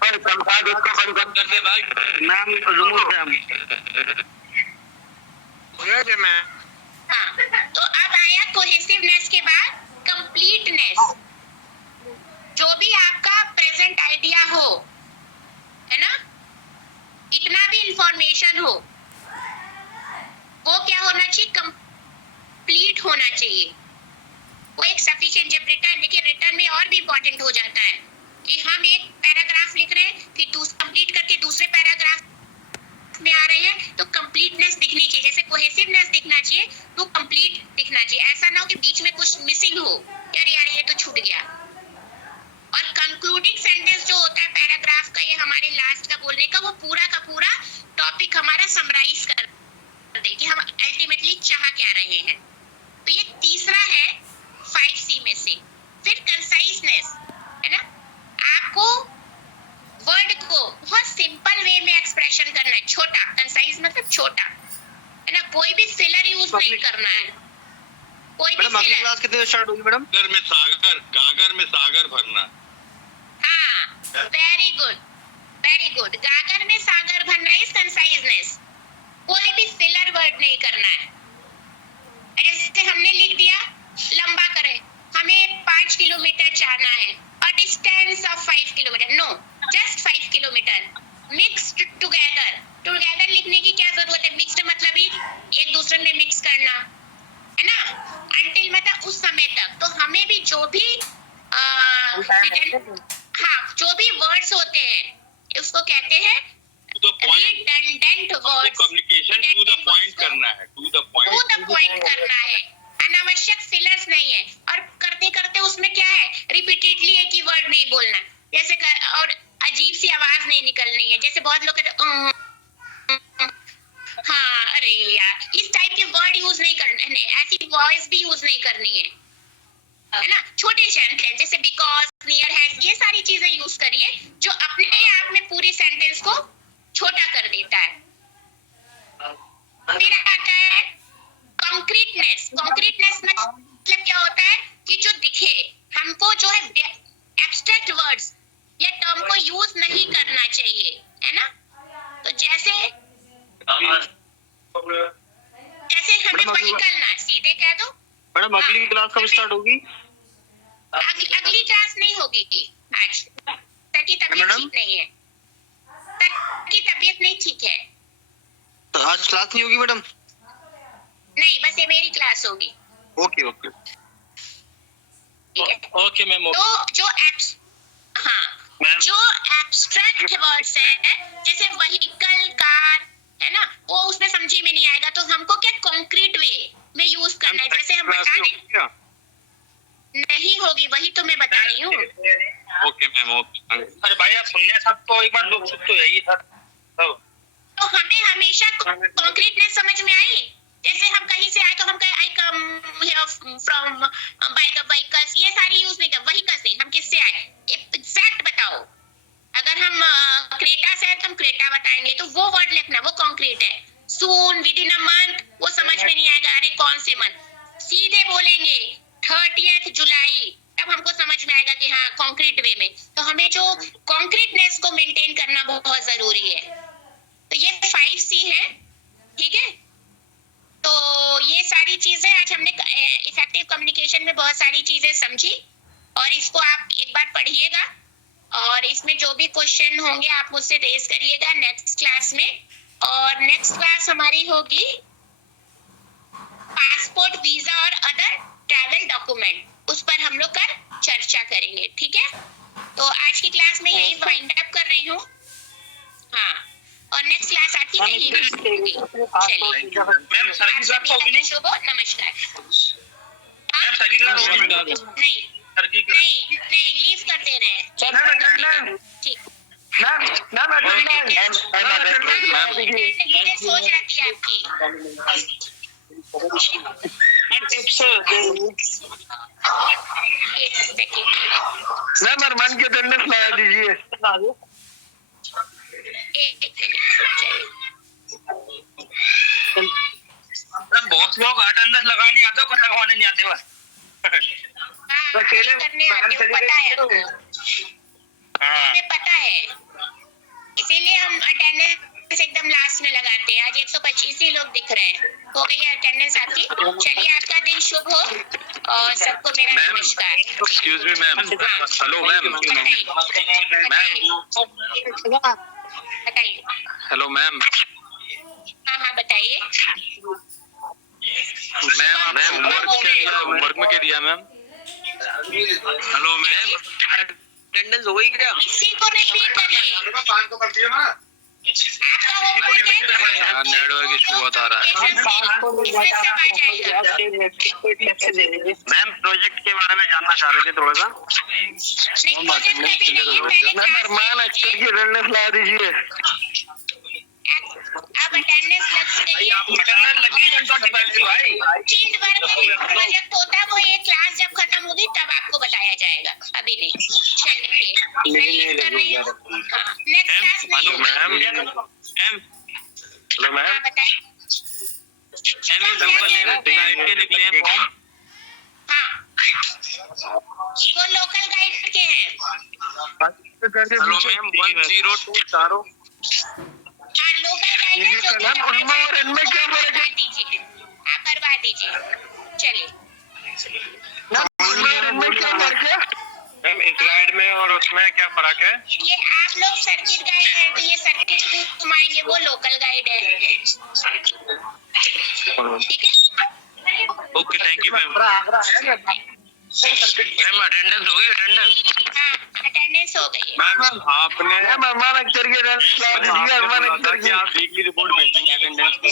करते भाई मैम रिमूव देम। हाँ, तो अब आया कोहेसिवनेस के बाद कंप्लीटनेस। जो भी आपका प्रेजेंट आइडिया हो, है ना, इतना भी इंफॉर्मेशन हो, वो क्या होना चाहिए, कंप्लीट होना चाहिए। वो एक सफिशिएंट, जब रिटर्न, देखिए रिटर्न में और भी इंपॉर्टेंट हो जाता है कि हम एक पैराग्राफ लिख रहे हैं फिर कंप्लीट करके दूसरे पैराग्राफ में आ रहे हैं, तो कंप्लीटनेस दिखनी चाहिए। जैसे कोहेसिवनेस दिखना चाहिए तो कंप्लीट दिखना चाहिए। ऐसा ना हो कि बीच में कुछ मिसिंग हो, यार ये तो छूट गया। और कंक्लूडिंग सेंटेंस जो होता है पैराग्राफ का, ये हमारे लास्ट का बोलने का, वो पूरा का पूरा टॉपिक हमारा समराइज कर दे कि हम अल्टीमेटली चाह क्या रहे हैं। तो ये तीसरा है 5C में से। फिर कंसाइजनेस, है ना, आपको वर्ड को बहुत सिंपल वे में एक्सप्रेशन करना है, छोटा, कंसाइज मतलब छोटा, है ना, कोई भी फिलर यूज नहीं करना है, कोई भी फिलर। क्लास कितने स्टार्ट होगी मैडम? गागर में सागर भरना। हाँ, वेरी गुड, गागर में सागर भरना इज कंसाइजनेस। कोई भी फिलर वर्ड नहीं करना है। जैसे हमने लिख दिया लंबा करें, हमें 5 किलोमीटर जाना है, और distance of 5 kilometre, no, just 5 kilometre. Mixed together लिखने की क्या जरूरत है, मिक्स्ड मतलब ही एक दूसरे में मिक्स करना, है ना, अंटिल मतलब उस समय तक। तो हमें भी जो भी जो भी वर्ड्स होते हैं उसको कहते हैं redundant words. Communication to the point करना है, टू द पॉइंट करना है, अनावश्यक फिलर्स नहीं है। और करते करते उसमें क्या है, रिपीटेडली एक ही वर्ड नहीं बोलना, जैसे और अजीब सी आवाज नहीं निकलनी है, जैसे बहुत लोग हाँ अरे यार इस टाइप के वर्ड यूज नहीं करने, ऐसी वॉइस भी यूज नहीं करनी है ना। छोटे सेंटेंस जैसे बिकॉज, नियर, हैज, ये सारी चीजें यूज करिए जो अपने आप में पूरी सेंटेंस को छोटा कर देता है। फिर आता है कॉन्क्रीटनेस। कॉन्क्रीटनेस मतलब क्या होता है कि जो दिखे, हमको जो है एब्स्ट्रैक्ट वर्ड्स या टर्म को यूज नहीं करना चाहिए, है ना। तो जैसे हमें व्हीकल ना सीधे कह दो। मैडम अगली क्लास कब स्टार्ट होगी? अगली क्लास नहीं होगी आज, सर की तबीयत ठीक नहीं है, सर की तबीयत नहीं ठीक है। तो आज क्लास नहीं होगी मैडम? नहीं, बस ये मेरी क्लास होगी। ओके ओके ठीक है। Okay ma'am. तो जो जो एब्स्ट्रैक्ट वर्ड्स है जैसे व्हीकल, कार, है ना, वो उसमें समझी में नहीं आएगा, तो हमको क्या कॉन्क्रीट वे में यूज करना है। जैसे हम बता रहे नहीं होगी, वही तो मैं बता रही हूँ। Okay ma'am okay. अरे भाई आप सुनने सब तो एक बार लोग सुन तो यही सर। तो हमें हमेशा कॉन्क्रीटनेस समझ में आई। जैसे हम कहीं से आए तो हम कहे I come here from by the vehicles, ये सारी यूज नहीं कर, व्हीकल्स नहीं, हम किससे आए एग्जैक्ट बताओ। अगर हम क्रेटा से आए तो हम क्रेटा बताएंगे, तो वो वर्ड लिखना, वो कॉन्क्रीट है। सून, विद इन अ मंथ, वो समझ में नहीं आएगा, अरे कौन से मंथ। सीधे बोलेंगे 30 जुलाई, तब हमको समझ में आएगा कि हाँ कॉन्क्रीट वे में। तो हमें जो कॉन्क्रीटनेस को मेंटेन करना बहुत जरूरी है। तो ये 5C है, ठीक है। तो ये सारी चीजें आज हमने इफेक्टिव कम्युनिकेशन में बहुत सारी चीजें समझी, और इसको आप एक बार पढ़िएगा, और इसमें जो भी क्वेश्चन होंगे आप मुझसे रेज करिएगा नेक्स्ट क्लास में। और नेक्स्ट क्लास हमारी होगी पासपोर्ट, वीजा और अदर ट्रैवल डॉक्यूमेंट, उस पर हम लोग कर चर्चा करेंगे, ठीक है। तो आज की क्लास में यही वाइंड अप कर रही हूँ। हाँ, और नेक्स्ट क्लास आपकी नहीं होगी। चलिए मैम सर की क्लास होगी नहीं? शुभ नमस्कार। मैम सर की क्लास होगी नहीं? सर की क्लास नहीं, लीव कर दे रहे हैं। ठीक, ये सोच रखी है आपकी। एक सेकंड मैम अरमान की अटेंडेंस लगा दीजिए। बहुत लोग अटेंडेंस लगाने आते हो, लगवाने नहीं आते बस। करने आते हो, पता है आपको, हमें पता है, इसीलिए हम अटेंडेंस एकदम लास्ट में लगाते हैं। आज 125 ही लोग दिख रहे हैं, हो गई अटेंडेंस आपकी। चलिए आपका दिन शुभ हो, और सबको मेरा नमस्कार। Excuse me ma'am, hello ma'am, बताइए। Hello ma'am. हाँ बताइए मैम होमवर्क में क्या दिया मैम? हेलो मैम, अटेंडेंस हो गई क्या? इसी को रिपीट करिए। आपका होमवर्क है, नेटवर्क इशू बहुत आ रहा है। इसमें सब आ जाएगा। मैम प्रोजेक्ट के बारे में जानना चाह रहे थे थोड़ा सा। नहीं, प्रोजेक्ट का भी नहीं, पहले मैम अरमान एक्टर की अटेंडेंस ला दीजिए। अब अटेंडेंस लग गई है। अटेंडेंस लगी घंटों की बैठ गई भाई। फील्ड वर्क प्रोजेक्ट होता है, वो ये क्लास जब खत्म होगी तब आपको बताया जाएगा, अभी नहीं। चलिए मैं लीव कर रही हूँ। हाँ, नेक्स्ट क्लास में हेलो मैम। हेलो मैम, बताइए। के निकले हैं फॉर्म। हाँ, वो लोकल गाइड के हैं। हेलो मैम 102 चारों। हाँ, लोकल गाइड है, जो इनमें क्या फर्क है? दीजिए, आप करवा दीजिए। चलिए मैम इस गाइड में और उसमें क्या फर्क है? ये आप लोग सर्किट गाइड है, तो ये सर्किट घुमाएंगे, वो लोकल गाइड है, ठीक है। Okay thank you ma'am. Ma'am attendance होगी? हाँ, अटेंडेंस हो गई है। मैम आपने अरमान अख्तर की अटेंडेंस ला दीजिए। अरमान अख्तर की आप वीकली रिपोर्ट भेजेंगे अटेंडेंस की।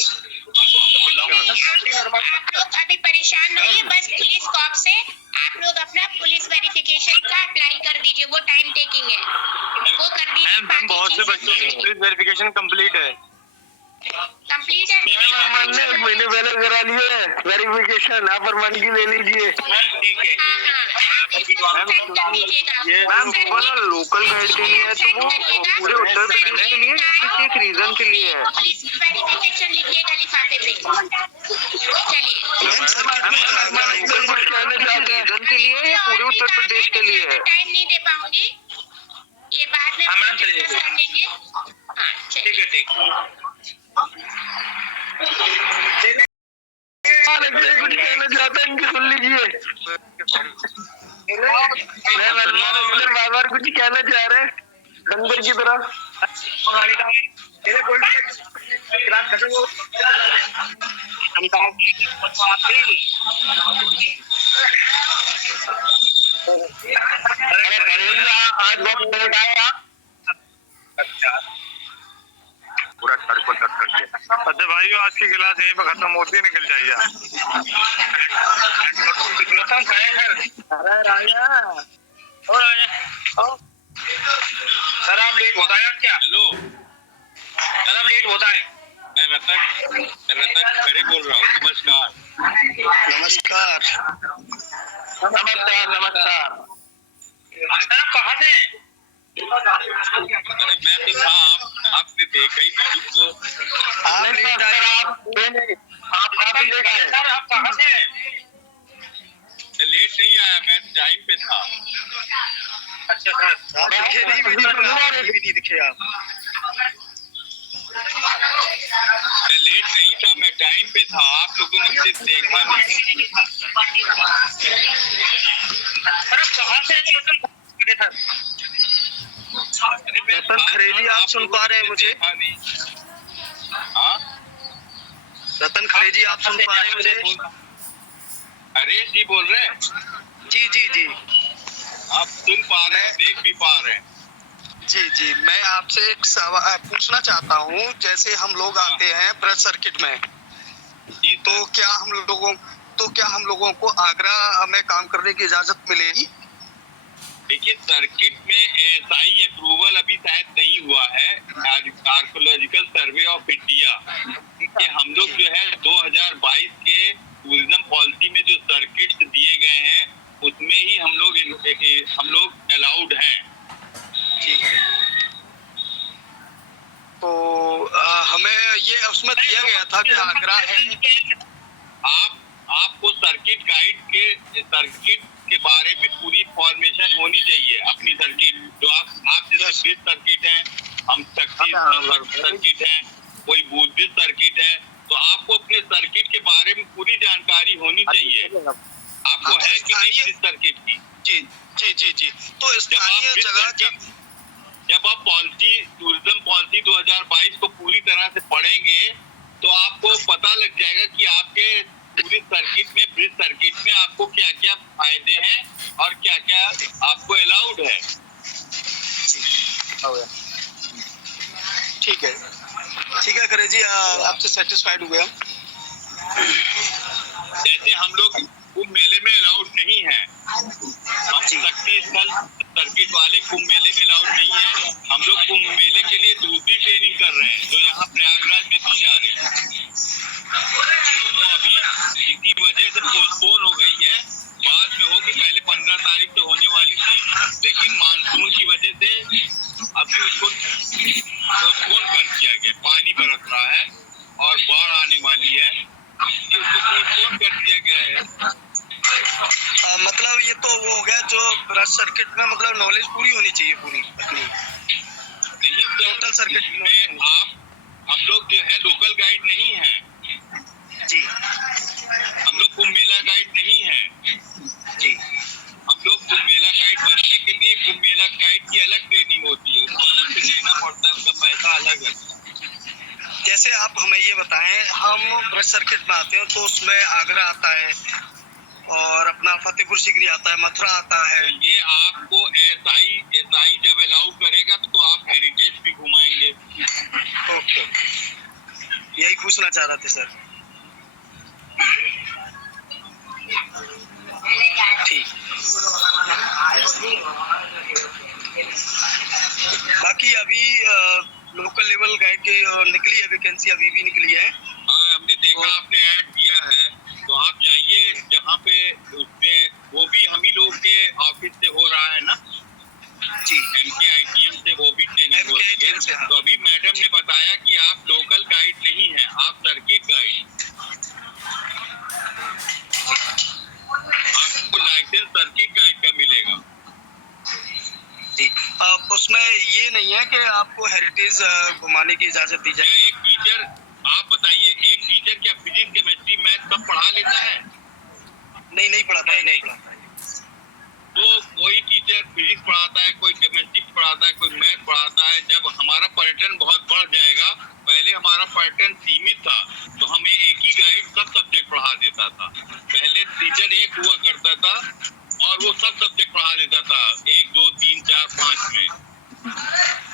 आप लोग अभी परेशान नहीं है, बस पुलिस कॉप से आप लोग अपना पुलिस वेरिफिकेशन का अप्लाई कर दीजिए, वो टाइम टेकिंग है, वो कर दीजिए। मैम बहुत से बच्चों की पुलिस वेरिफिकेशन कंप्लीट है। कंप्लीट है। हमने 1 महीने पहले करा लिया है वेरिफिकेशन, आप परमान की ले लीजिए। मैम ठीक है। मैम वो ना लोकल गाइड के लिए है, तो वो पूरे उत्तर प्रदेश के लिए किसी एक रीजन के लिए है। वेरिफिकेशन लिखिएगा लिफाफे पे। चलिए रीजन के लिए या पूरे उत्तर प्रदेश के लिए है? टाइम नहीं दे पाऊंगी, ये बाद में मैम कर लेंगे। हाँ ठीक है ठीक। कुछ कहना चाहता है इनकी सुन लीजिए। मैं बार बार कुछ कहना चाह रहे हैं डंगर की तरह। आज बहुत लेट आया, पूरा सर्कल कट कर दिया। अच्छा भाइयों, आज की क्लास यहीं पे खत्म होती निकल जाइए। सर आप लेट होता है क्या? हेलो सर, आप लेट होता है। मैं रतन खड़े बोल रहा हूँ। नमस्कार नमस्कार नमस्कार नमस्कार। सर आप कहाँ से? अरे मैं तो था, आपने देखा ही नहीं उसको। आप लेट आए। आप काफी लेट आए। सर आप कहाँ से हैं? लेट नहीं आया, मैं टाइम पे था। अच्छा सर, आप दिखे नहीं दिखे आप। मैं लेट नहीं था, मैं टाइम पे था, आप लोगों ने मुझे देखा नहीं। कहाँ से रतन खरेदी? आप सुन पा रहे हैं मुझे? हाँ रतन खरेदी, आप सुन पा रहे हैं मुझे? अरे जी बोल रहे हैं? जी जी जी, आप सुन पा रहे हैं, देख भी पा रहे हैं? जी जी, मैं आपसे एक सवाल पूछना चाहता हूँ। जैसे हम लोग आते हैं ब्रज सर्किट में, तो क्या हम लोगों को आगरा में काम करने की इजाजत मिलेगी? देखिए, सर्किट में एसआई अप्रूवल अभी शायद नहीं हुआ है, आर्कोलॉजिकल सर्वे ऑफ इंडिया। कि हम लोग जो है 2022 के टूरिज्म पॉलिसी में जो सर्किट्स दिए गए हैं, उसमें ही हम लोग अलाउड हैं। तो हमें ये उसमें दिया गया था कि आगरा है। आपको सर्किट के बारे में पूरी इंफॉर्मेशन होनी चाहिए। अपनी सर्किट जो आप जैसे ब्रिज सर्किट है, हम सर्किट है, कोई बुद्धिस्ट सर्किट है, तो आपको अपने सर्किट के बारे में पूरी जानकारी होनी चाहिए। आपको है कि नहीं ब्रिज सर्किट की? जी जी जी जी। तो जब आप टूरिज्म पॉलिसी 2022 को पूरी तरह से पढ़ेंगे, तो आपको पता लग जाएगा कि आपके पूरी ब्रिज सर्किट में आपको क्या क्या फायदे हैं और क्या क्या आपको अलाउड है। ठीक है खरे जी, आपसे सेटिस्फाइड हुए हम। जैसे हम लोग कुंभ मेले में अलाउड नहीं है, हम शक्ति स्थल सर्किट वाले कुंभ मेले में अलाउड नहीं है। हम लोग कुंभ मेले के लिए दूसरी ट्रेनिंग कर रहे हैं जो यहाँ प्रयागराज में दी जा रही है। तो अभी इसी वजह से पोस्टपोन हो गई है, बाद में होगी। पहले 15 तारीख से होने वाली थी, लेकिन मानसून की वजह से अभी उसको पोस्टपोन कर दिया गया। पानी बरस रहा है और बाढ़ आने वाली है, उसको पोस्टपोन कर दिया गया है। मतलब ये तो वो हो गया जो ब्रज सर्किट में, मतलब नॉलेज पूरी होनी चाहिए पूरी नहीं। टोटल सर्किट में हम लोग जो है लोकल गाइड नहीं है जी, हम लोग कुंभ मेला गाइड नहीं है जी। हम लोग कुंभ मेला गाइड बनने के लिए कुंभ मेला गाइड की अलग ट्रेनिंग होती है, उसको अलग से लेना पड़ता है, उसका पैसा अलग है। जैसे आप हमें ये बताएं, हम ब्रज सर्किट में आते हैं तो उसमें आगरा आता है और अपना फतेहपुर सीकरी आता है, मथुरा आता है। तो ये आपको एसआई जब अलाउ करेगा तो आप हेरिटेज भी घुमाएंगे। ओके, यही पूछना चाह रहे थे सर। ठीक। अभी लोकल लेवल गाइड की निकली है वैकेंसी, अभी भी निकली है। हाँ, हमने देखा, आपने ऐड दिया है, तो आप जाइए जहाँ पे उसमें, वो भी हम ही लोग के ऑफिस से हो रहा है ना जी, MKITM से, वो भी ट्रेनिंग हो रही है। से, हाँ। तो अभी मैडम ने बताया कि आप लोकल गाइड नहीं है, आप सर्किट गाइड, आपको लाइसेंस सर्किट गाइड का मिलेगा। जी, उसमें ये नहीं है कि आपको हेरिटेज घुमाने की इजाजत दी क्या जाए? एक टीचर, आप बताइए, एक टीचर क्या फिजिक्स केमिस्ट्री मैथ सब पढ़ा लेता है? नहीं पढ़ाता है, नहीं पढ़ाता है। तो कोई टीचर फिजिक्स पढ़ाता है, कोई केमिस्ट्री पढ़ाता है, कोई मैथ पढ़ाता है। जब हमारा पर्यटन बहुत बढ़ जाएगा, पहले हमारा पर्यटन सीमित था, तो हमें एक ही गाइड सब सब्जेक्ट पढ़ा देता था। पहले टीचर एक हुआ करता था और वो सब सब्जेक्ट पढ़ा देता था 1 2 3 4 5 में।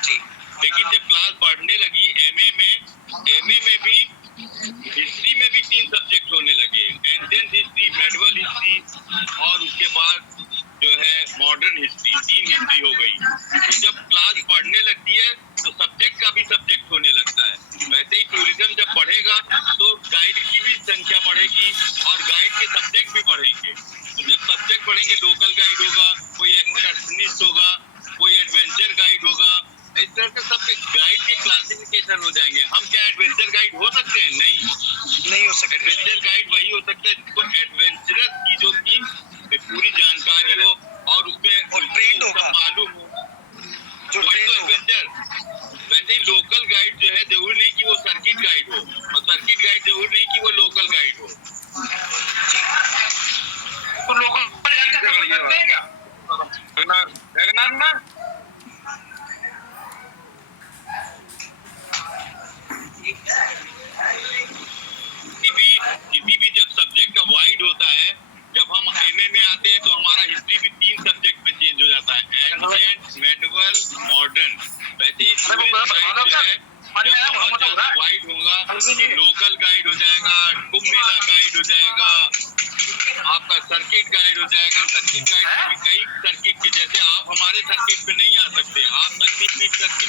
जी, लेकिन जब क्लास बढ़ने लगी, एमए में भी हिस्ट्री में भी 3 सब्जेक्ट होने लगे, एंशिएंट हिस्ट्री, मेडिवल हिस्ट्री और उसके बाद जो है मॉडर्न हिस्ट्री, 3 हिस्ट्री हो गई। तो जब क्लास बढ़ने लगती है तो सब्जेक्ट का भी सब्जेक्ट होने लगता है। वैसे ही टूरिज्म जब बढ़ेगा तो गाइड की भी संख्या बढ़ेगी और गाइड के सब्जेक्ट भी बढ़ेंगे। तो जब सब्जेक्ट बढ़ेंगे, लोकल गाइड होगा, कोई एक्सकर्शनिस्ट होगा, कोई एडवेंचर गाइड होगा, इस तरह से सब गाइड के क्लासिफिकेशन हो जाएंगे। हम क्या एडवेंचर गाइड हो सकते हैं? नहीं हो सकते। एडवेंचर गाइड वही हो सकता है जिसको एडवेंचरस चीजों की पूरी जानकारी हो और उसमें और ट्रेंड होगा, मालूम हो, जो वही ट्रेंड तो एडवेंचर। वैसे ही लोकल गाइड जो है, जरूरी नहीं कि वो सर्किट गाइड हो, और सर्किट गाइड जरूरी नहीं कि वो लोकल गाइड हो। तो लोकल गाइड का कर सकते हैं क्या? किसी भी जब सब्जेक्ट का वाइड होता है, जब हम एमए में आते हैं तो हमारा हिस्ट्री भी 3 सब्जेक्ट में चेंज हो जाता है, एंशिएंट, मेडिवल, मॉडर्न। वैसे ही टूरिस्ट गाइड जो है बहुत ज्यादा वाइड होगा, लोकल गाइड हो जाएगा, कुंभ मेला गाइड हो जाएगा, आपका सर्किट गाइड हो जाएगा। सर्किट गाइड में भी कई सर्किट के, जैसे आप हमारे सर्किट पे नहीं आ सकते, आप सर्किट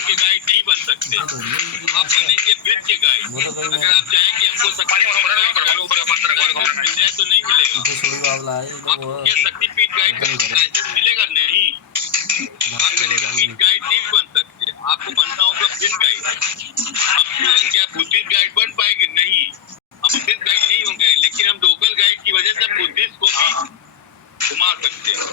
के गाइड नहीं बन सकते, आप बनेंगे ब्रिज के गाइड। अगर आप चाहें कि हमको सर्किट मिल जाए तो नहीं मिलेगा। आपको सर्टिफिकेट गाइड का लाइसेंस मिलेगा नहीं, आप सर्टिफिकेट गाइड नहीं बन सकते, आपको बनना होगा ब्रिज गाइड। हम क्या बुद्धिस्ट गाइड बन पाएंगे? नहीं, हम बुद्धिस्ट गाइड नहीं होंगे, लेकिन हम लोकल गाइड की वजह से बुद्धिस्ट को भी घुमा सकते हैं।